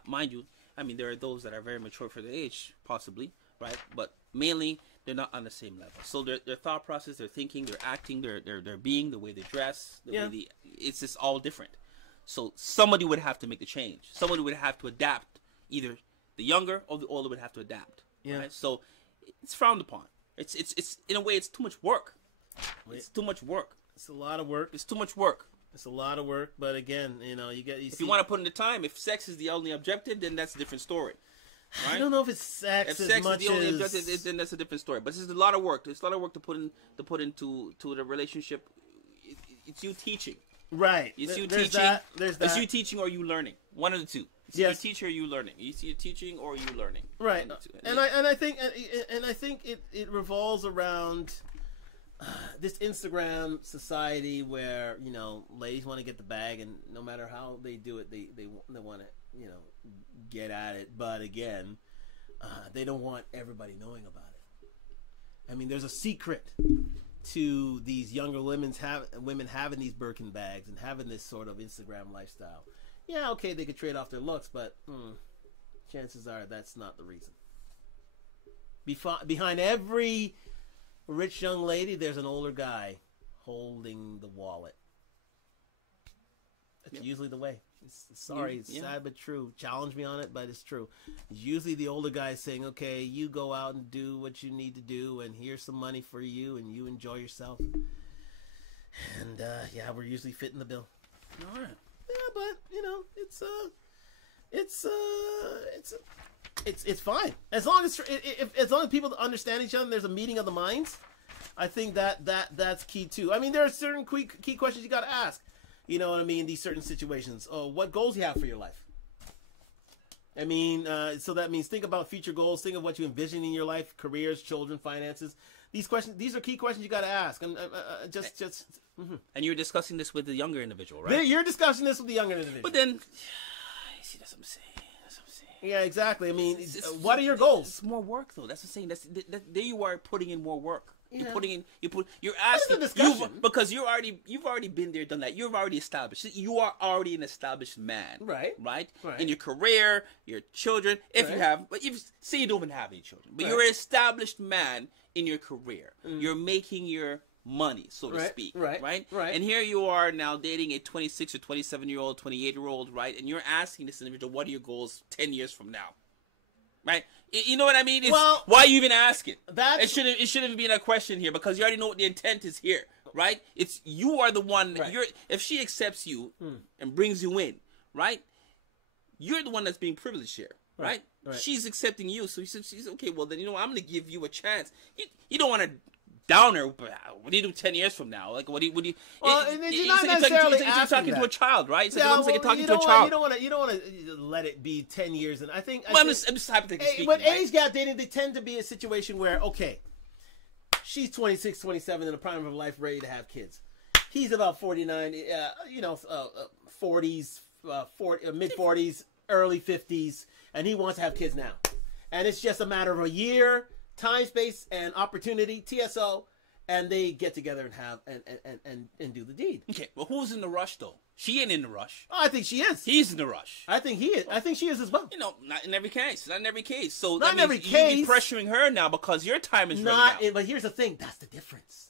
Mind you, I mean, there are those that are very mature for their age, possibly, right? But mainly, they're not on the same level. So their thought process, their thinking, their acting, their being, the way they dress, it's just all different. So somebody would have to make the change. Somebody would have to adapt. Either the younger or the older would have to adapt. Yeah. Right? So it's frowned upon. It's in a way, it's too much work. It's too much work. It's a lot of work. It's too much work. It's a lot of work, but again, if you want to put in the time, if sex is the only objective, then that's a different story. Right? I don't know if it's sex as much as... then that's a different story. But it's a lot of work. There's a lot of work to put into the relationship. It's you teaching. Right. It's you there's teaching. There's It's you teaching or you learning. One of the two. It's you teaching or you learning. It's you teaching or you learning. Right. And I think it revolves around this Instagram society where, you know, ladies want to get the bag, and no matter how they do it, they want to, you know, get at it. But again, they don't want everybody knowing about it. I mean, there's a secret to these younger women having these Birkin bags and having this sort of Instagram lifestyle. Yeah, okay, they could trade off their looks, but chances are that's not the reason. Behind every rich young lady, there's an older guy holding the wallet. That's usually the way. It's sad but true. Challenge me on it, but it's true. It's usually the older guy saying, okay, you go out and do what you need to do, and here's some money for you, and you enjoy yourself. And, we're usually fitting the bill. All right. Yeah, but, you know, it's fine. As long as people understand each other and there's a meeting of the minds, I think that's key, too. I mean, there are certain key questions you got to ask. You know what I mean? These certain situations. Oh, what goals you have for your life? I mean, so that means think about future goals. Think of what you envision in your life: careers, children, finances. These are key questions you got to ask. And And you're discussing this with the younger individual, right? You're discussing this with the younger individual. But then, see, that's what I'm saying. Yeah, exactly. I mean, what are your goals? It's more work, though. That's what I'm saying. There you are putting in more work. Yeah. You're asking because you've already been there, done that. You've already established. You are already an established man, right? In your career, your children, if you have, but say you don't even have any children, but you're an established man in your career. You're making your money, so to speak, right? And here you are now dating a 26 or 27-year-old, 28-year-old, right? And you're asking this individual, what are your goals 10 years from now? Right, you know what I mean? Why you even ask it? It shouldn't be a question here because you already know what the intent is here, right? It's you are the one. Right. If she accepts you and brings you in, right? You're the one that's being privileged here, right? She's accepting you, so she's okay. Well, then I'm going to give you a chance. You don't want to downer. What do you do 10 years from now? Like, what do you? Well, and then you're not necessarily you're talking to a child, right? It's almost like you're talking to a child. You don't want to let it be 10 years. And I think I'm just hypothetically speaking. With age gap dating, they tend to be a situation where she's 26, 27 in the prime of her life, ready to have kids. He's about 49, 40s, mid 40s, early 50s, and he wants to have kids now. And it's just a matter of a year. Time, space, and opportunity, TSO, and they get together and have and do the deed. Okay, well, who's in the rush though? She ain't in the rush. Oh, I think she is. He's in the rush. I think he is. I think she is as well. Not in every case. Not in every case. So not in every case. You be pressuring her now because your time is running out. But here's the thing. That's the difference.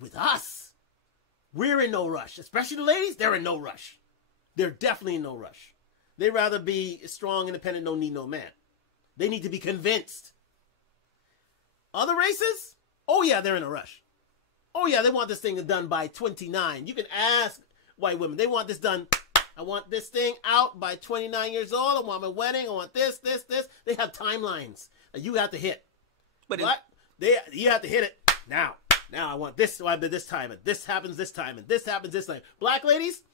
With us, we're in no rush. Especially the ladies, they're in no rush. They're definitely in no rush. They'd rather be strong, independent, don't need no man. They need to be convinced. Other races? Oh, yeah, they're in a rush. Oh, yeah, they want this thing done by 29. You can ask white women. They want this done. I want this thing out by 29 years old. I want my wedding. I want this. They have timelines that you have to hit. But you have to hit it now. Now I want this this time. And this happens this time. And this happens this time. Black ladies,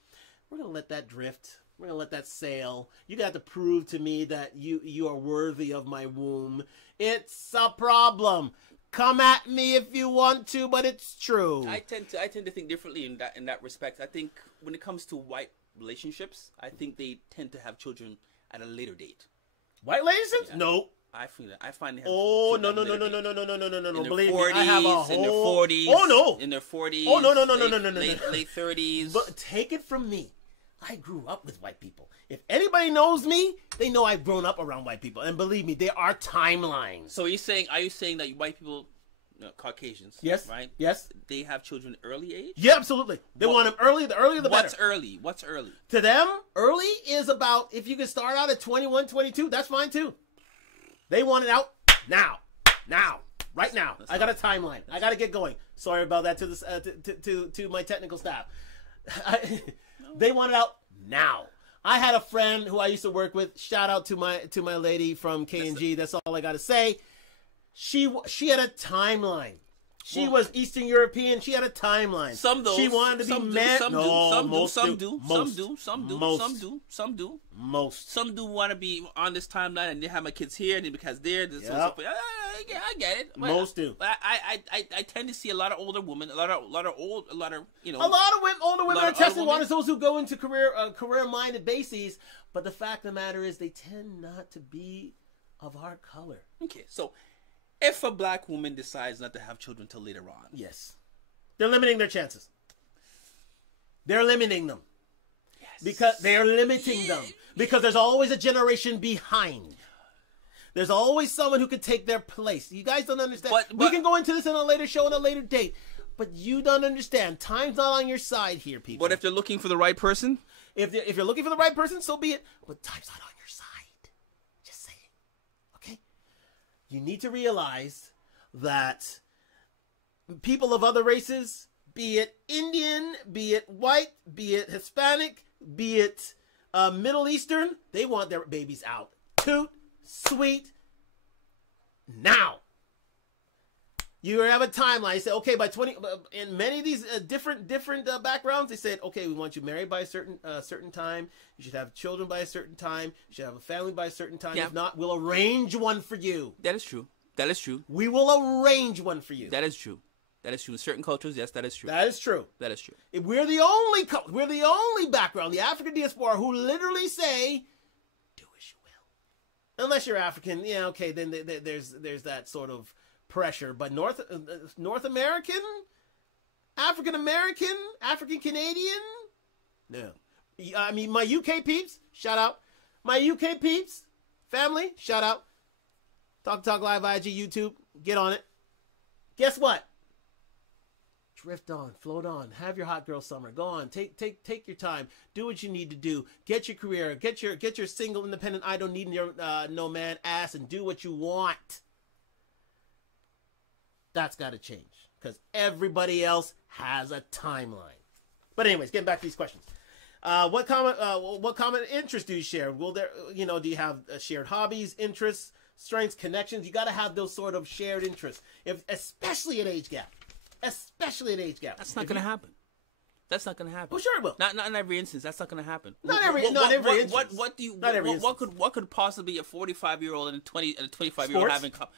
we're going to let that drift. We're going to let that sail. You got to prove to me that you are worthy of my womb. It's a problem. Come at me if you want to, but it's true. I tend to think differently in that respect. I think when it comes to white relationships, I think they tend to have children at a later date. White relationships? Yeah. No. I find they have. Oh no! Believe me, I have a whole. In their 40s. Oh no! In their 40s. Oh no! Late 30s. But take it from me. I grew up with white people. If anybody knows me, they know I've grown up around white people. And believe me, there are timelines. So are you saying that white people, Caucasians, yes, right? Yes. They have children early age? Yeah, absolutely. They want them early. The earlier the better. What's early? To them, early is about, if you can start out at 21, 22, that's fine too. They want it out now. Right now. I got a timeline. I got to get going. Sorry about that to this to my technical staff. They want it out now. I had a friend who I used to work with. Shout out to my lady from K&G. That's all I got to say. She had a timeline. She was Eastern European. She had a timeline. Some do. She wanted to be married. Some do want to be on this timeline, and they have my kids here, and because they're this. Yep. I get it. But most do. I tend to see a lot of older women, a lot of older older women are testing waters. Those who go into career-minded bases, but the fact of the matter is, they tend not to be of our color. Okay, so. If a black woman decides not to have children until later on. Yes. They're limiting their chances. They're limiting them. Yes. Because they are limiting them. Because there's always a generation behind. There's always someone who could take their place. You guys don't understand. We can go into this in a later show, on a later date. But you don't understand. Time's not on your side here, people. But if they're looking for the right person? If you're looking for the right person, so be it. But time's not on your side. You need to realize that people of other races, be it Indian, be it white, be it Hispanic, be it Middle Eastern, they want their babies out. Toot, sweet, now. You have a timeline. You say, okay, by 20, in many of these different backgrounds, they said, okay, we want you married by a certain time. You should have children by a certain time. You should have a family by a certain time. Yeah. If not, we'll arrange one for you. That is true. That is true. We will arrange one for you. That is true. That is true. In certain cultures, yes, that is true. That is true. That is true. We're the only background, the African diaspora, who literally say, do as you will. Unless you're African, yeah, okay, then there's that sort of pressure. But North American, African American, African Canadian, no. I mean, my UK peeps, shout out. My UK peeps, family, shout out. Talk Live, IG, YouTube, get on it. Guess what? Drift on, float on, have your hot girl summer. Go on, take your time, do what you need to do. Get your career, get your single, independent, I don't need your no man ass, and do what you want. That's got to change because everybody else has a timeline. But anyways, getting back to these questions. What common interests do you share? Will there, do you have shared hobbies, interests, strengths, connections? You got to have those sort of shared interests, especially at age gap. That's not going to happen. That's not going to happen. Well, sure it will. Not in every instance. That's not going to happen. Not every instance. What could possibly a 45-year-old and a 25-year-old have in common?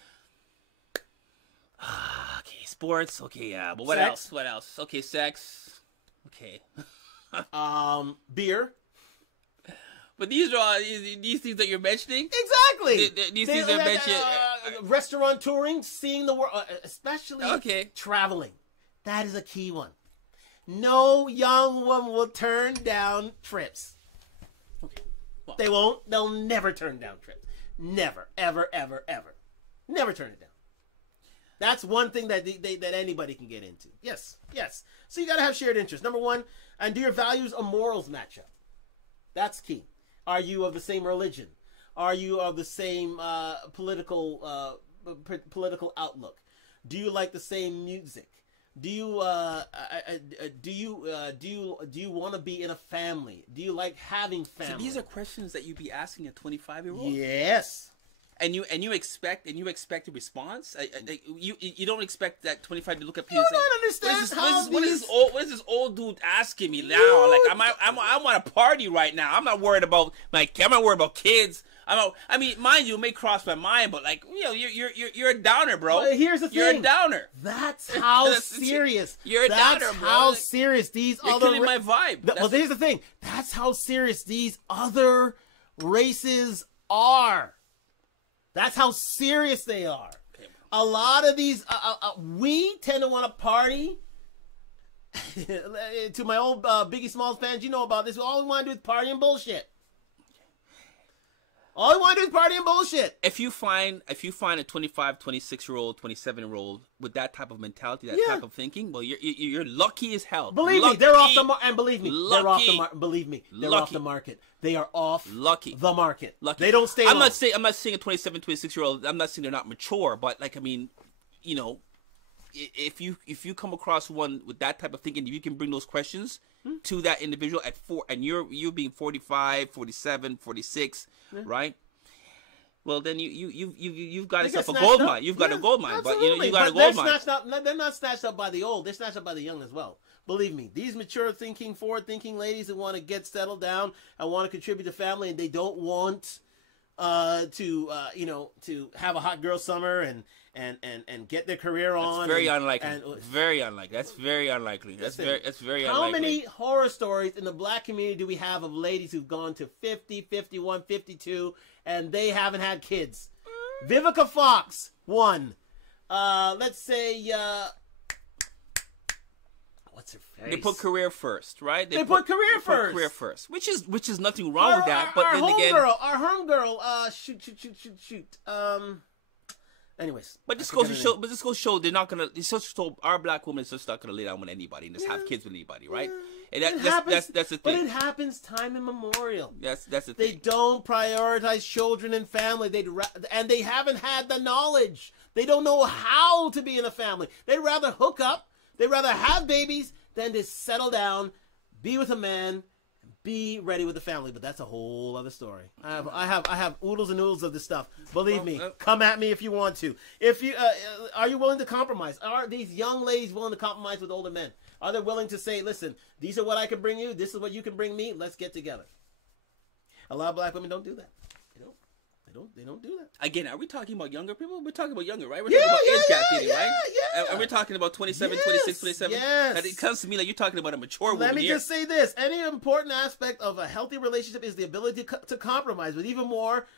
Okay, sports. Okay, yeah. But what else? What else? Okay, sex. Okay. Beer. But these are all these things that you're mentioning. Exactly. These things that mentioned. Restaurant touring, seeing the world, especially traveling. That is a key one. No young woman will turn down trips. Okay. Well, they won't. They'll never turn down trips. Never, ever, ever, ever. Never turn it down. That's one thing that that anybody can get into. Yes. So you got to have shared interests. Number one, and do your values or morals match up? That's key. Are you of the same religion? Are you of the same political outlook? Do you like the same music? Do you want to be in a family? Do you like having family? So these are questions that you'd be asking a 25-year-old. Yes. And you expect a response. You don't expect that 25 to look up. You don't understand what is this old dude asking me now? Like I want to party right now. I'm not worried about kids. Mind you, it may cross my mind, but you're a downer, bro. Well, here's the thing. You're a downer. That's how serious. You're a downer, bro. That's how serious these you're other. Killing my vibe. Well, here's the thing. That's how serious these other races are. That's how serious they are. Okay. A lot of these, we tend to want to party. To my old Biggie Smalls fans, you know about this. All we want to do is party and bullshit. All we want to do is party and bullshit. If you find a 25, 26-year-old, 27-year-old with that type of mentality, that type of thinking, well, you're lucky as hell. Believe me, they're off the market. And believe me, they're off the market. Believe me, they're off the market. They are off the market. Lucky. They don't stay I'm not saying a 27, 26-year-old, I'm not saying they're not mature, but if you come across one with that type of thinking, if you can bring those questions to that individual at 4, and you're being 45, 47, 46, right? Well, then you've got yourself a gold mine. You've got a gold mine, absolutely. But you got a gold mine. They're not snatched up by the old. They're snatched up by the young as well. Believe me, these mature thinking, forward thinking ladies who want to get settled down and want to contribute to family, and they don't want to have a hot girl summer and get their career on. That's very unlikely. Very unlikely. That's very unlikely. That's very unlikely. How many horror stories in the black community do we have of ladies who've gone to 50, 51, 52, and they haven't had kids? Vivica Fox, one. Let's say, what's her face? They put career first, right? They put career first. Which is nothing wrong with that. But then again, our homegirl, shoot. Anyways, but this goes to show they're not gonna. It's just so our black woman is just not gonna lay down with anybody and just have kids with anybody, right? And that's the thing. But it happens time immemorial. That's the thing. They don't prioritize children and family. And they haven't had the knowledge. They don't know how to be in a family. They'd rather hook up. They'd rather have babies than to settle down, be with a man, be ready with the family. But that's a whole other story. I have oodles and oodles of this stuff. Believe me, come at me if you want to. If you are you willing to compromise? Are these young ladies willing to compromise with older men? Are they willing to say, listen, these are what I can bring you, this is what you can bring me, let's get together? A lot of black women don't do that. They don't do that. Again, are we talking about younger people? We're talking about younger, right? We're talking about age gap dating, right? Yeah. And we're talking about 27, 26, 27. Yes. And it comes to me like you're talking about a mature woman. Let me just say this. Any important aspect of a healthy relationship is the ability to compromise, but even more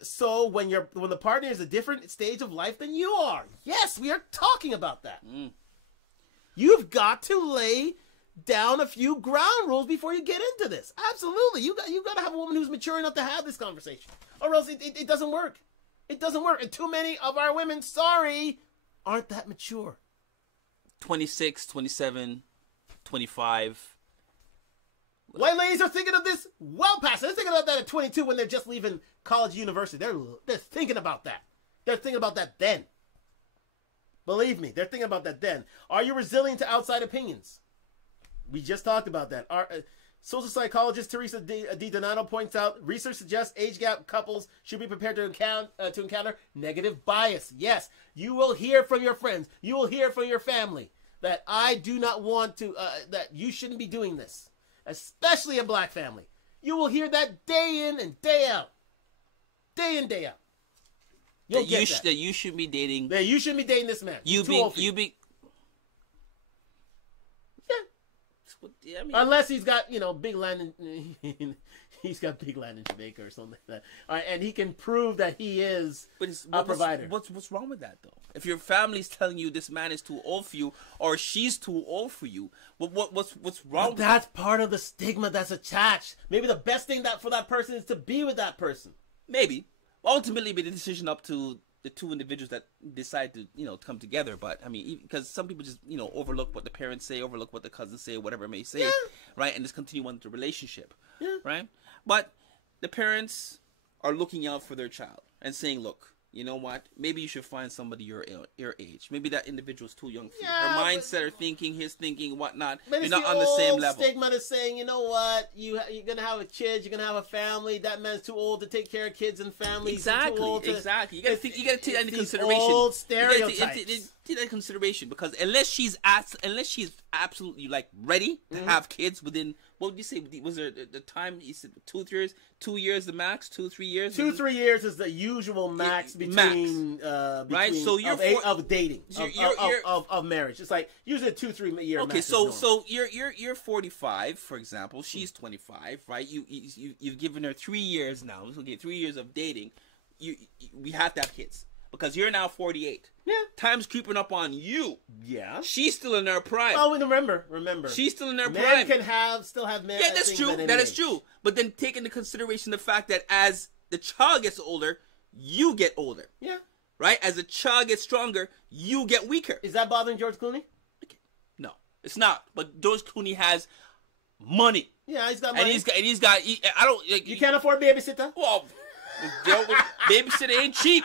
so when the partner is a different stage of life than you are. Yes, we are talking about that. You've got to lay down a few ground rules before you get into this. Absolutely. You got to have a woman who's mature enough to have this conversation. Or else it doesn't work. It doesn't work. And too many of our women, sorry, aren't that mature. 26, 27, 25. White ladies are thinking of this well past. They're thinking about that at 22 when they're just leaving college, university. They're thinking about that. They're thinking about that then. Believe me, they're thinking about that then. Are you resilient to outside opinions? We just talked about that. Social psychologist Teresa DiDonato points out, research suggests age gap couples should be prepared to encounter negative bias. Yes, you will hear from your friends. You will hear from your family that I do not want to, that you shouldn't be doing this, especially a black family. You will hear that day in and day out. Day in, day out. That you should be dating. That you shouldn't be dating this man. Yeah, I mean, unless he's got big land in he's got big land in Jamaica or something like that. All right, and he can prove that he is a provider. What's wrong with that though? If your family's telling you this man is too old for you or she's too old for you, what's wrong? That's part of the stigma that's attached. Maybe the best thing for that person is to be with that person. Maybe ultimately, be the decision up to the two individuals that decide to, come together. But I mean, because some people just, overlook what the parents say, overlook what the cousins say, whatever it may say, right? And just continue on with the relationship, right? But the parents are looking out for their child and saying, look, you know what? Maybe you should find somebody your age. Maybe that individual's too young for you. Her mindset, her thinking, his thinking, whatnot. You're not on the same level. Stigma is saying, you know what? You're gonna have a kid. You're gonna have a family. That man's too old to take care of kids and families. Exactly. You gotta take that into consideration. Old stereotypes. Take that into consideration, because unless she's absolutely ready to have kids within, what would you say? Was there the time? You said 2 years. 2 years the max. 2-3 years. 2-3 years is the usual max between right. So of dating of marriage. It's like usually a 2-3 year. Okay, so you're 45, for example. She's 25, right? You've given her 3 years now. So 3 years of dating. We have to have kids. Because you're now 48. Yeah. Time's creeping up on you. Yeah. She's still in her prime. Oh, remember. She's still in her prime. Men can still have men. Yeah, that's true. That is true. But then take into consideration the fact that as the child gets older, you get older. Yeah. Right? As the child gets stronger, you get weaker. Is that bothering George Clooney? No, it's not. But George Clooney has money. Yeah, he's got money. And he's got. I don't. You can't afford a babysitter? Well, babysitter ain't cheap.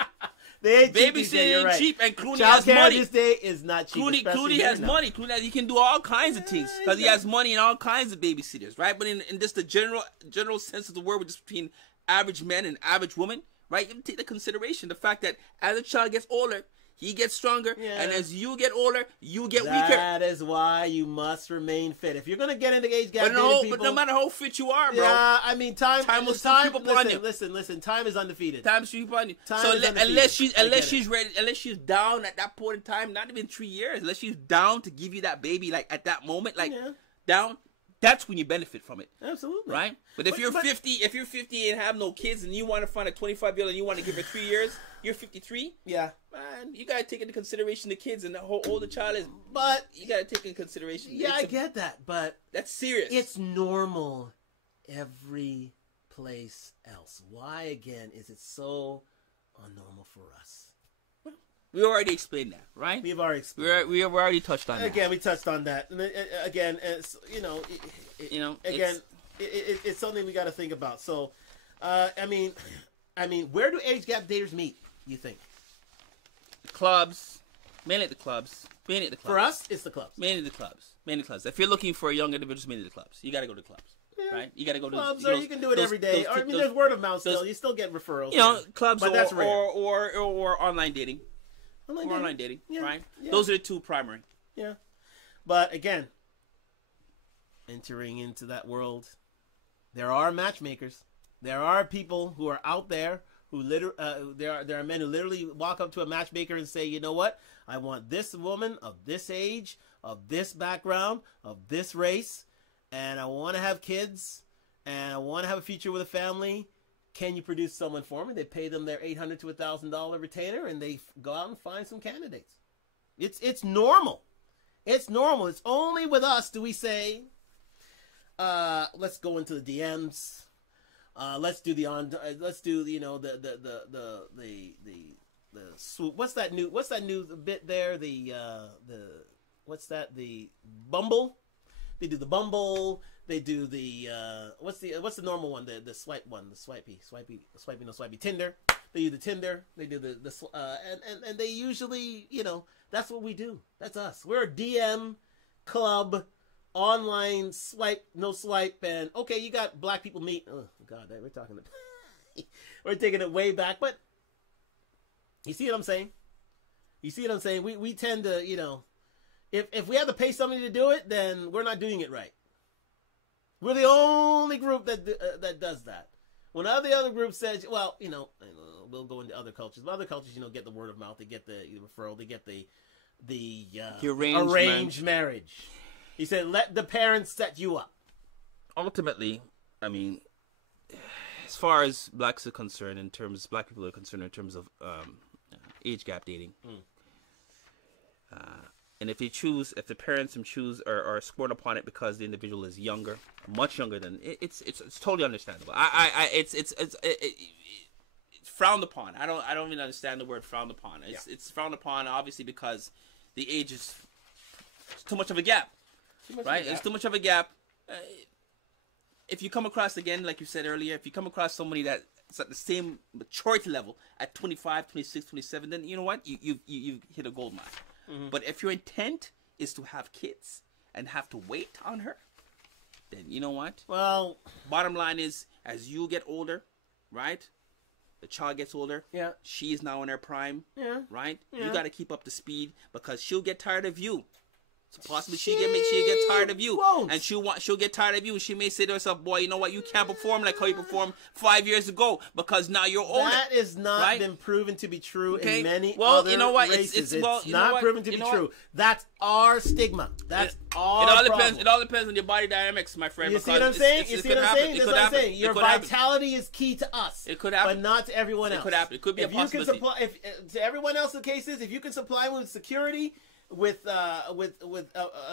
They ain't babysitting ain't cheap, and Clooney has Childcare money. This day is not cheap. Clooney has money. He can do all kinds of things because he has money and all kinds of babysitters, right? But in just the general sense of the word, just between average men and average women, right? You take the consideration the fact that as a child gets older, he gets stronger, and as you get older, you get weaker. That is why you must remain fit. If you're gonna get into age gap, but no matter how fit you are, bro. Yeah, I mean, time will creep upon you. Listen. Time is undefeated. Time will creep upon you. So unless she's ready, unless she's down at that point in time, not even 3 years, unless she's down to give you that baby, like at that moment, down. That's when you benefit from it. Absolutely. Right? But if you're 50 and have no kids and you want to find a 25-year-old and you want to give her 3 years, you're 53. Yeah. Man, you got to take into consideration the kids and how old the child is. But you got to take into consideration. Yeah, I get that, but that's serious. It's normal every place else. Why again is it so unnormal for us? We already explained that, right? We've already explained. We have already touched on that. Again, we touched on that. And again, it's, it's something we got to think about. So, I mean, where do age gap daters meet? You think? Clubs, mainly the clubs. For us, it's the clubs. Mainly the clubs. If you're looking for a young individual, mainly the clubs. You got to go to clubs. Yeah. Right, you got to go to clubs, or you can do it every day. There's word of mouth still. You still get referrals. Clubs, but that's rare. Or online dating. Online dating, yeah, right? Yeah. Those are the two primary. Yeah. But again, entering into that world, there are matchmakers. There are people who are out there who there are men who literally walk up to a matchmaker and say, you know what? I want this woman of this age, of this background, of this race, and I want to have kids, and I want to have a future with a family. Can you produce someone for me? They pay them their $800 to $1,000 retainer, and they go out and find some candidates. It's normal. It's normal. It's only with us do we say, let's go into the DMs. Let's do the what's that new bit there? What's that? The Bumble. They do the Bumble. They do the what's the normal one? The swipe one, the swipey, Tinder. They do the Tinder. They do and they usually, that's what we do. That's us. We're a DM club, online swipe, no swipe, and okay, you got black people meet. Oh God, we're taking it way back, but you see what I'm saying? We tend to, if we have to pay somebody to do it, then we're not doing it right. We're the only group that does that. When the other group says, well, we'll go into other cultures. But other cultures, get the word of mouth. They get the referral. They get the arranged marriage. He said, let the parents set you up. Ultimately, I mean, as far as black people are concerned in terms of age gap dating, and if the parents choose or scorn upon it because the individual is younger, much younger than it's totally understandable. It's frowned upon. I don't even understand the word frowned upon. It's frowned upon obviously because the age is too much of a gap, right? It's too much of a gap. If you come across, again, like you said earlier, if you come across somebody that's at the same maturity level at 25, 26, 27, then you know what? You hit a gold mine. Mm-hmm. But if your intent is to have kids and have to wait on her, then you know what? Well, bottom line is, as you get older, right? The child gets older. Yeah. She is now in her prime. Yeah. Right? Yeah. You got to keep up the speed because she'll get tired of you. So possibly she'll get tired of you. Won't. And she'll get tired of you. She may say to herself, boy, you know what? You can't perform like how you performed 5 years ago because now you're older. That has not been proven to be true in many other races. It's not proven to be true. That's our stigma. That's our problem. It all depends on your body dynamics, my friend. You see what I'm saying? That's what I'm saying. Your vitality is key to us. It could happen. But not to everyone else. It could happen. It could be a possibility. To everyone else, the case is, if you can supply with security, with a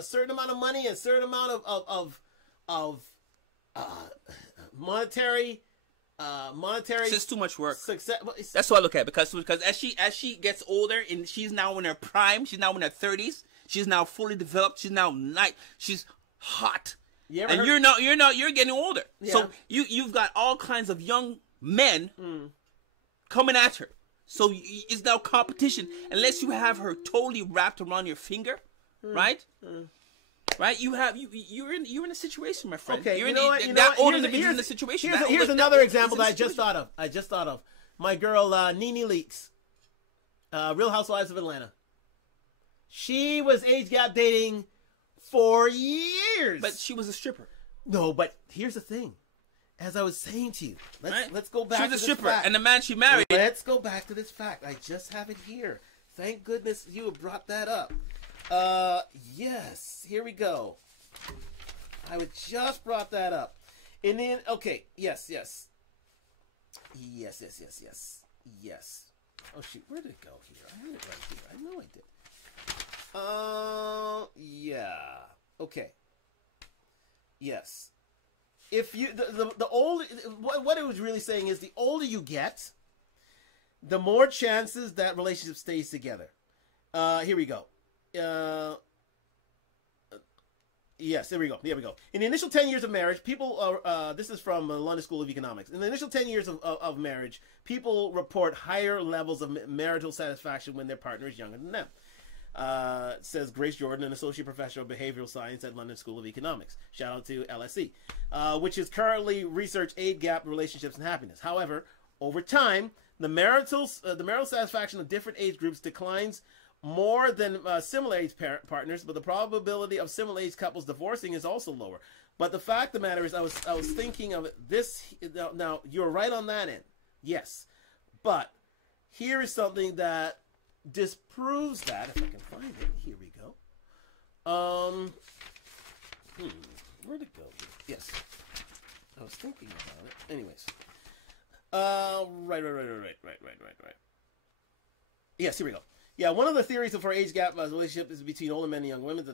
certain amount of money, a certain amount of monetary. It's just too much work. Success. That's what I look at because as she gets older and she's now in her prime, she's now in her 30s. She's now fully developed. She's now she's hot. And you're getting older. Yeah. So you've got all kinds of young men coming at her. So it's now competition. Unless you have her totally wrapped around your finger, right? Right? You're in a situation, my friend. Okay, you're you know what? Here's in a situation. Here's another example that I just thought of. My girl, Nene Leakes, Real Housewives of Atlanta. She was age gap dating for years. But she was a stripper. No, but here's the thing. As I was saying to you, let's go back to this fact. She was a stripper, and the man she married. Let's go back to this fact. I just have it here. Thank goodness you brought that up. Yes, here we go. I just brought that up. And then, okay, yes. Yes. Oh, shoot, where did it go here? I had it right here. I know I did. Yeah. Okay. Yes. If you the older, what it was really saying is the older you get, the more chances that relationship stays together. Here we go. Yes, there we go. In the initial 10 years of marriage, people this is from the London School of Economics. In the initial 10 years of marriage, people report higher levels of marital satisfaction when their partner is younger than them. Says Grace Jordan, an associate professor of behavioral science at London School of Economics. Shout out to LSE, which is currently research age gap relationships and happiness. However, over time, the marital satisfaction of different age groups declines more than similar age partners, but the probability of similar age couples divorcing is also lower. But the fact of the matter is, I was thinking of this. Now you're right on that end, yes, but here is something that disproves that. If I can find it, here we go. Where'd it go? Yes, I was thinking about it. Anyways, right. Yes, here we go. Yeah, one of the theories for age gap relationship is between older men and young women.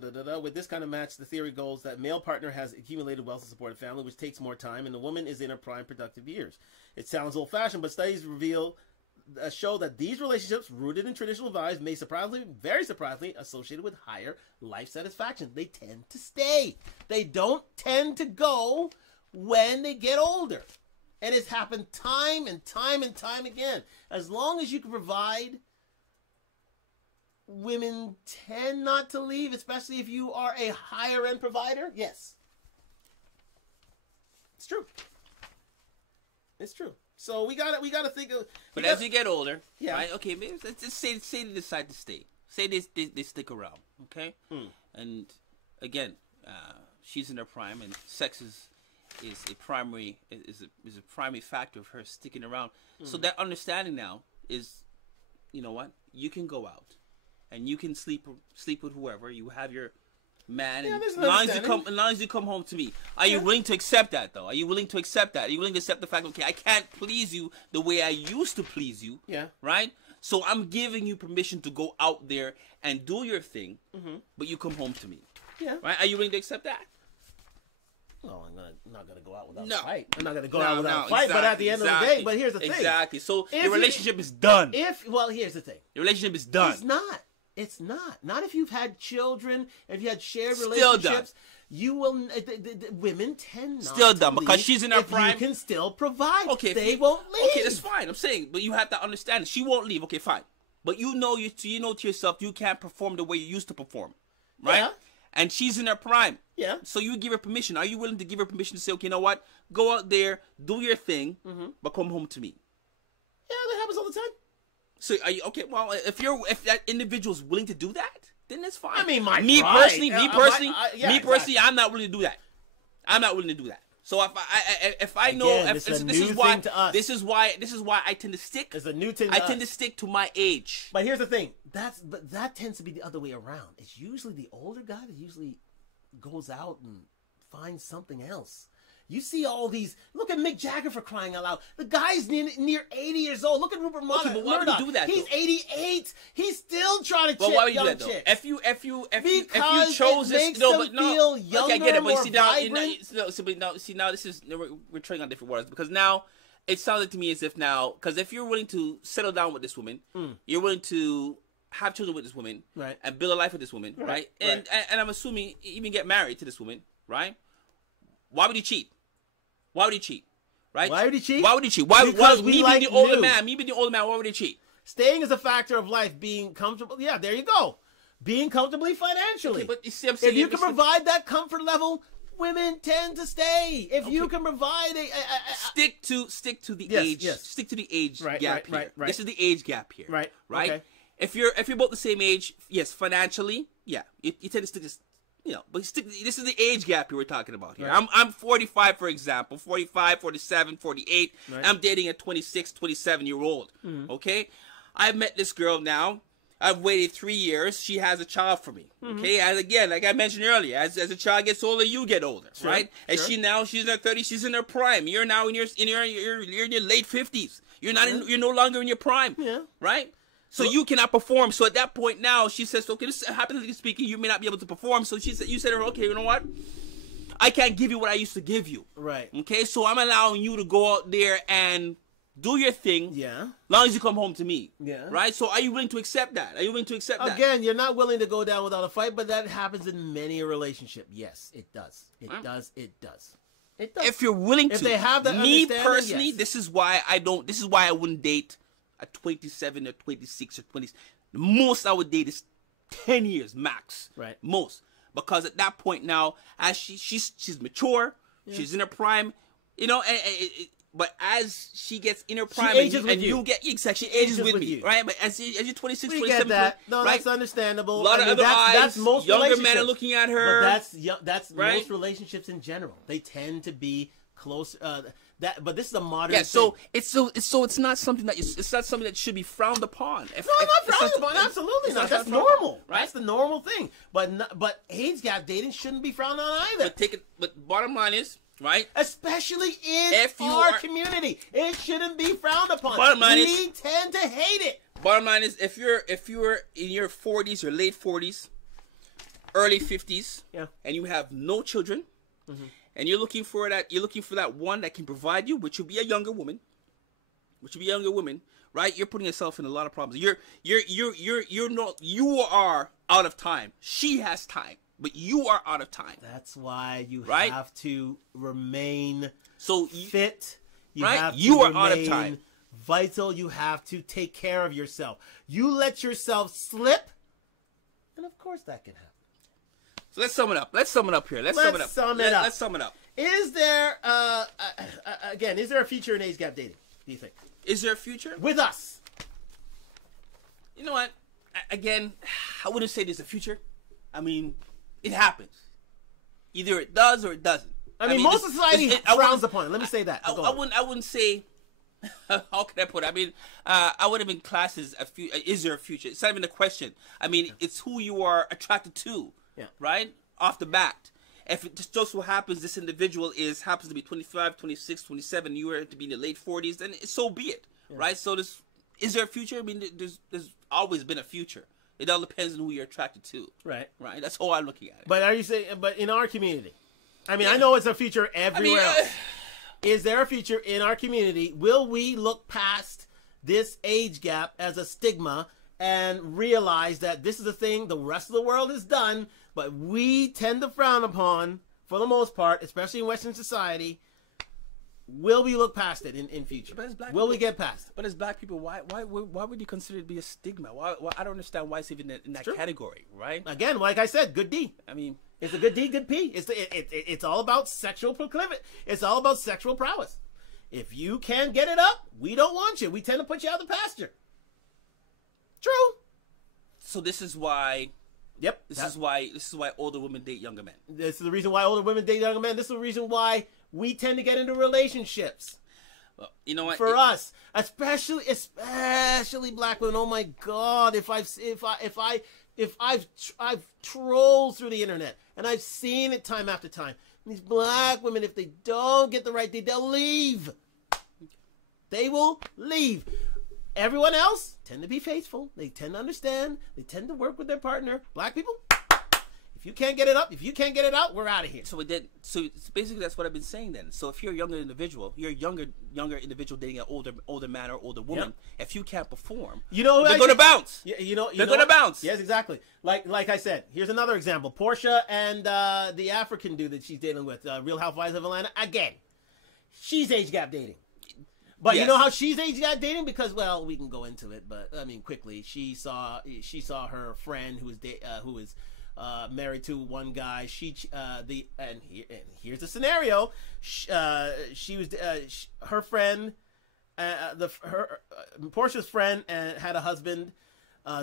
With this kind of match, the theory goes that male partner has accumulated wealth to support a family, which takes more time, and the woman is in her prime productive years. It sounds old-fashioned, but studies show that these relationships, rooted in traditional values, may very surprisingly, associated with higher life satisfaction. They tend to stay. They don't tend to go when they get older. And it's happened time and time and time again. As long as you can provide, women tend not to leave, especially if you are a higher end provider. Yes. It's true. It's true. So we gotta think of. But as you get older, yeah. Right? Okay, maybe let's say they decide to stay. Say they stick around, okay? And again, she's in her prime, and sex is a primary factor of her sticking around. So that understanding now is, you know what? You can go out, and you can sleep with whoever. You have your man, and as long as you come home to me. Are you willing to accept that, though? Are you willing to accept that? Are you willing to accept the fact, okay, I can't please you the way I used to please you? Yeah. Right? So I'm giving you permission to go out there and do your thing, but you come home to me. Yeah. Right? Are you willing to accept that? No, I'm not gonna go out without a fight. I'm not gonna go out without a fight. Exactly, but at the end of the day, but here's the thing. Exactly. So your relationship is done. Here's the thing. Your relationship is done. It's not. It's not. Not if you've had children, if you had shared relationships. You will. Women tend not still to done leave because she's in her prime. You can still provide. Okay, they won't leave. Okay, that's fine. I'm saying, but you have to understand. She won't leave. Okay, fine. But you know to yourself, you can't perform the way you used to perform, right? Yeah. And she's in her prime. Yeah. So you give her permission. Are you willing to give her permission to say, okay, you know what? Go out there, do your thing, but come home to me? Yeah, that happens all the time. So are you okay? Well, if that individual is willing to do that, then that's fine. I mean, me personally, I'm not willing to do that. I'm not willing to do that. So if I know, this is why I tend to stick. It's a new thing. I tend to stick to my age. But here's the thing. That tends to be the other way around. It's usually the older guy that usually goes out and finds something else. You see all these. Look at Mick Jagger, for crying out loud. The guy's near 80 years old. Look at Rupert Murdoch. Okay, but why would you do that? He's 88. He's still trying to chase young young chicks. If you chose this, feel younger, okay, I get it. But see now this is we're trading on different words because now it sounded to me as if now because if you're willing to settle down with this woman, you're willing to have children with this woman, right, and build a life with this woman, right? And I'm assuming even get married to this woman, right? Why would he cheat? Why would he cheat? Right? Why would he cheat? Why would he cheat? Why me being the older man? Why would he cheat? Staying is a factor of life. Being comfortable. Yeah, there you go. Being comfortably financially. Okay, but you see, I'm saying, if you can provide that comfort level, women tend to stay. If you can provide stick to the age. Yes. Stick to the age gap here. Right. This is the age gap here. Right. Okay. If you're both the same age, yes, financially, yeah, you tend to stick to, but this is the age gap you were talking about here. Right. I'm 45, for example, 45, 47, 48. Right. I'm dating a 26, 27-year-old. Mm-hmm. Okay? I've met this girl now. I've waited 3 years. She has a child for me. Mm-hmm. Okay? And again, like I mentioned earlier, as a child gets older, you get older, right? And she's in her 30s, she's in her prime. You're now in your late 50s. You're no longer in your prime. Yeah. Right? So you cannot perform. So at that point now, she says, okay, this hypothetically speaking, you may not be able to perform. So you said to her, okay, you know what? I can't give you what I used to give you. Right. Okay, so I'm allowing you to go out there and do your thing. Yeah. As long as you come home to me. Yeah. Right? So are you willing to accept that? Are you willing to accept that? Again, you're not willing to go down without a fight, but that happens in many a relationship. Yes, it does. It does. It does. It does. If you're willing to. If they have that understanding, me personally, yes. This is why I wouldn't date a 27 or 26 or 20. The most I would date is 10 years max. Right. Most. Because at that point now, as she's mature, she's in her prime, but as she gets in her prime, she ages with you ages with me, right? But as you're 26, 27, get that. No, right? That's understandable. A lot of other that's most younger men are looking at her. But that's right? Most relationships in general. They tend to be close. But this is a modern. Yeah, so thing. It's not something that should be frowned upon. No, not frowned upon. Absolutely not. That's normal. Right? That's the normal thing. But age gap dating shouldn't be frowned on either. But bottom line is, right? Especially in our community, it shouldn't be frowned upon. Bottom line we tend to hate it. Bottom line is, if you're in your 40s or late 40s, early 50s, and you have no children. Mm-hmm. And you're looking for that one that can provide you, which will be a younger woman, right? You're putting yourself in a lot of problems. You are out of time. She has time, but you are out of time. That's why you have to remain fit. You have to remain out of time. Vital. You have to take care of yourself. You let yourself slip, and of course that can happen. So let's sum it up. Let's sum it up here. Let's sum it up. Is there, again, is there a future in age gap dating, do you think? Is there a future? With us. You know what? Again, I wouldn't say there's a future. I mean, it happens. Either it does or it doesn't. I mean most society frowns upon it. Let me say that. I wouldn't say, how can I put it? I mean, I would have been classed as is there a future? It's not even a question. I mean, it's who you are attracted to. Yeah. Right? Off the bat. If it just so happens this individual happens to be 25, 26, 27, you were to be in the late 40s, then so be it. Yeah. Right? So is there a future? I mean, there's always been a future. It all depends on who you're attracted to. Right. Right? That's how I'm looking at it. But are you saying, but in our community, I mean, I know it's a future everywhere else. Is there a future in our community? Will we look past this age gap as a stigma and realize that this is a thing the rest of the world has done, but we tend to frown upon, for the most part, especially in Western society? Will we look past it in future? Will we get past it? But as black people, why would you consider it to be a stigma? Why I don't understand why it's even in that category, right? Again, like I said, good D. I mean, it's a good D, good P. It's all about sexual proclivity. It's all about sexual prowess. If you can't get it up, we don't want you. We tend to put you out of the pasture. True. So this is why. Yep. This is why older women date younger men. This is the reason why older women date younger men. This is the reason why we tend to get into relationships. Well, you know what? For us, especially black women. Oh my God! If I've trolled through the internet and I've seen it time after time. These black women, if they don't get the right date, they'll leave. They will leave. Everyone else tend to be faithful. They tend to understand. They tend to work with their partner. Black people, if you can't get it up, if you can't get it out, we're out of here. So basically that's what I've been saying then. So if you're a younger individual, you're a younger individual dating an older man or older woman. Yep. If you can't perform, they're going to bounce. They're going to bounce. Yes, exactly. Like I said, here's another example. Portia and the African dude that she's dealing with, Real Housewives of Atlanta. Again, she's age gap dating. But you know how she's age gap dating? Because, well, we can go into it, but I mean, quickly, she saw her friend who was married to one guy. Here's the scenario. Her friend, Portia's friend, had a husband.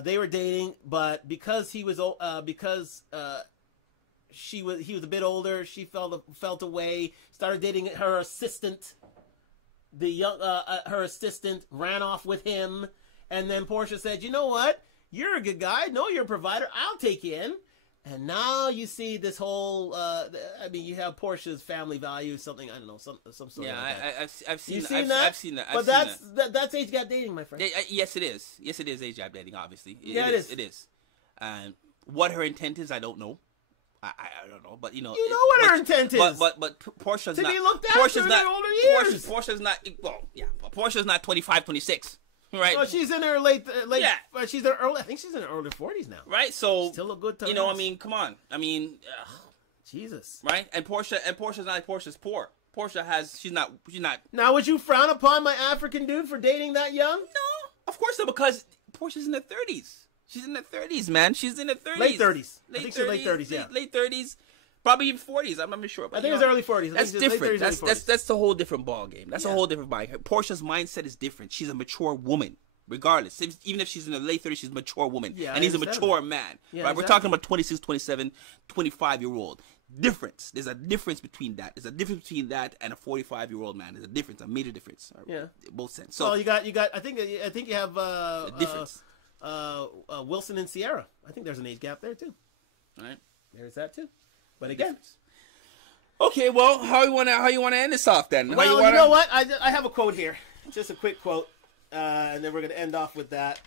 They were dating, but because he was he was a bit older, she felt away. Started dating her assistant. Her assistant ran off with him, and then Portia said, "You know what? You're a good guy. I know you're a provider. I'll take you in." And now you see this whole. I mean, you have Portia's family values, something, I don't know, some sort of. Yeah, I've seen that. I've seen that. But that's age gap dating, my friend. Yes, it is. Yes, it is age gap dating. Obviously, it is. It is. And what her intent is, I don't know. I don't know, but you know what her intent is. But Portia's not. To be looked after in her older years. Portia's not. Well, yeah, Portia's not 25, 26. Right. Well, she's in her late. Yeah. She's in her early. I think she's in her early 40s now. Right. So still a good time. You know, I mean, come on. I mean, Jesus. Right. And Portia's not like Portia's poor. Portia has. She's not. Now, would you frown upon my African dude for dating that young? No, of course not, because Portia's in her 30s. She's in her 30s, man. She's in her 30s. Late 30s. I think she's late 30s, yeah. Late 30s. Probably even 40s. I'm not even sure. But I think it's early 40s. That's different. That's a whole different ball game. That's a whole different ball game. Portia's mindset is different. She's a mature woman, regardless. Even if she's in her late 30s, she's a mature woman. Yeah, and he's a mature man. Yeah, right? Exactly. We're talking about 26, 27, 25-year-old. Difference. There's a difference between that. There's a difference between that and a 45-year-old man. There's a difference, a major difference. Yeah. Both sense. So well, you got. I think you have a difference. Wilson and Sierra. I think there's an age gap there too. All right. There's that too. But again. Okay, well, how you wanna end this off then? Well, you know what? I have a quote here. Just a quick quote, and then we're gonna end off with that.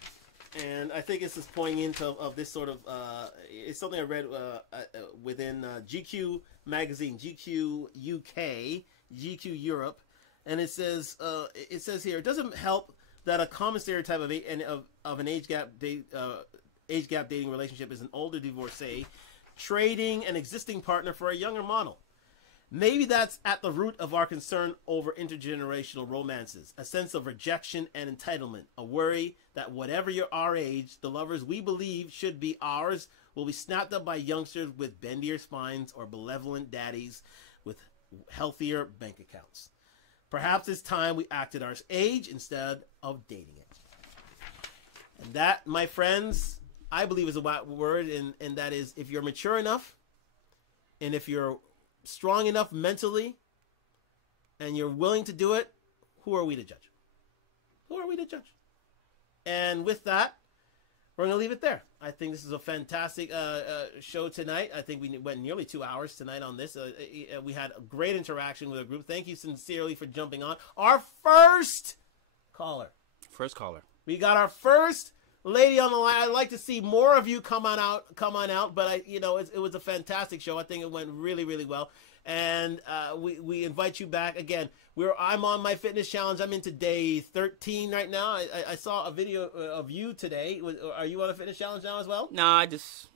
And I think this is pointing into of this sort of it's something I read within GQ magazine, GQ UK, GQ Europe, and it says here, it doesn't help that a common stereotype of an age gap dating relationship is an older divorcee trading an existing partner for a younger model. Maybe that's at the root of our concern over intergenerational romances, a sense of rejection and entitlement, a worry that whatever our age, the lovers we believe should be ours will be snapped up by youngsters with bendier spines or benevolent daddies with healthier bank accounts. Perhaps it's time we acted our age instead of dating it. And that, my friends, I believe is a word, and that is, if you're mature enough, and if you're strong enough mentally, and you're willing to do it, who are we to judge? Who are we to judge? And with that, we're going to leave it there. I think this is a fantastic show tonight. I think we went nearly 2 hours tonight on this. We had a great interaction with our group. Thank you sincerely for jumping on. Our first caller. We got our first lady on the line. I'd like to see more of you come on out, but it was a fantastic show. I think it went really, really well. And we invite you back again. I'm on my fitness challenge. I'm into day 13 right now. I saw a video of you today. Are you on a fitness challenge now as well? No, I just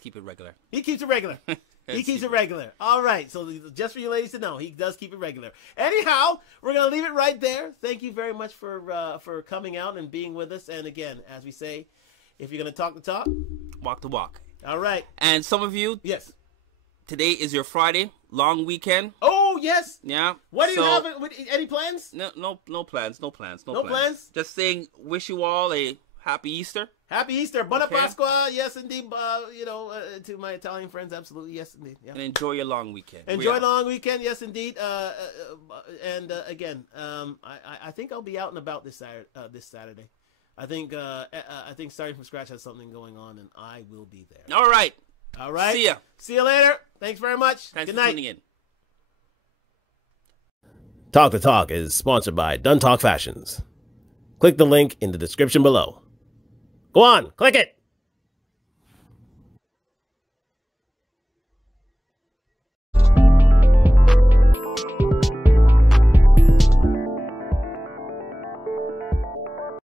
keep it regular. He keeps it regular. He keeps it regular. All right. So just for you ladies to know, he does keep it regular. Anyhow, we're going to leave it right there. Thank you very much for coming out and being with us. And again, as we say, if you're going to talk the talk, walk the walk. All right. And some of you, yes, today is your Friday, long weekend. Oh, yes. Yeah. What do you have? Any plans? No plans. No plans. Just saying, wish you all a happy Easter. Happy Easter. Buona Pasqua. Yes, indeed. To my Italian friends, absolutely. Yes, indeed. Yeah. And enjoy your long weekend. Enjoy the long weekend. Yes, indeed. Again, I think I'll be out and about this Saturday. I think Starting from Scratch has something going on, and I will be there. All right. See ya. See you later. Thanks very much. Thanks Good for night. tuning in. Talk the Talk is sponsored by Done Talk Fashions. Click the link in the description below. Go on, click it.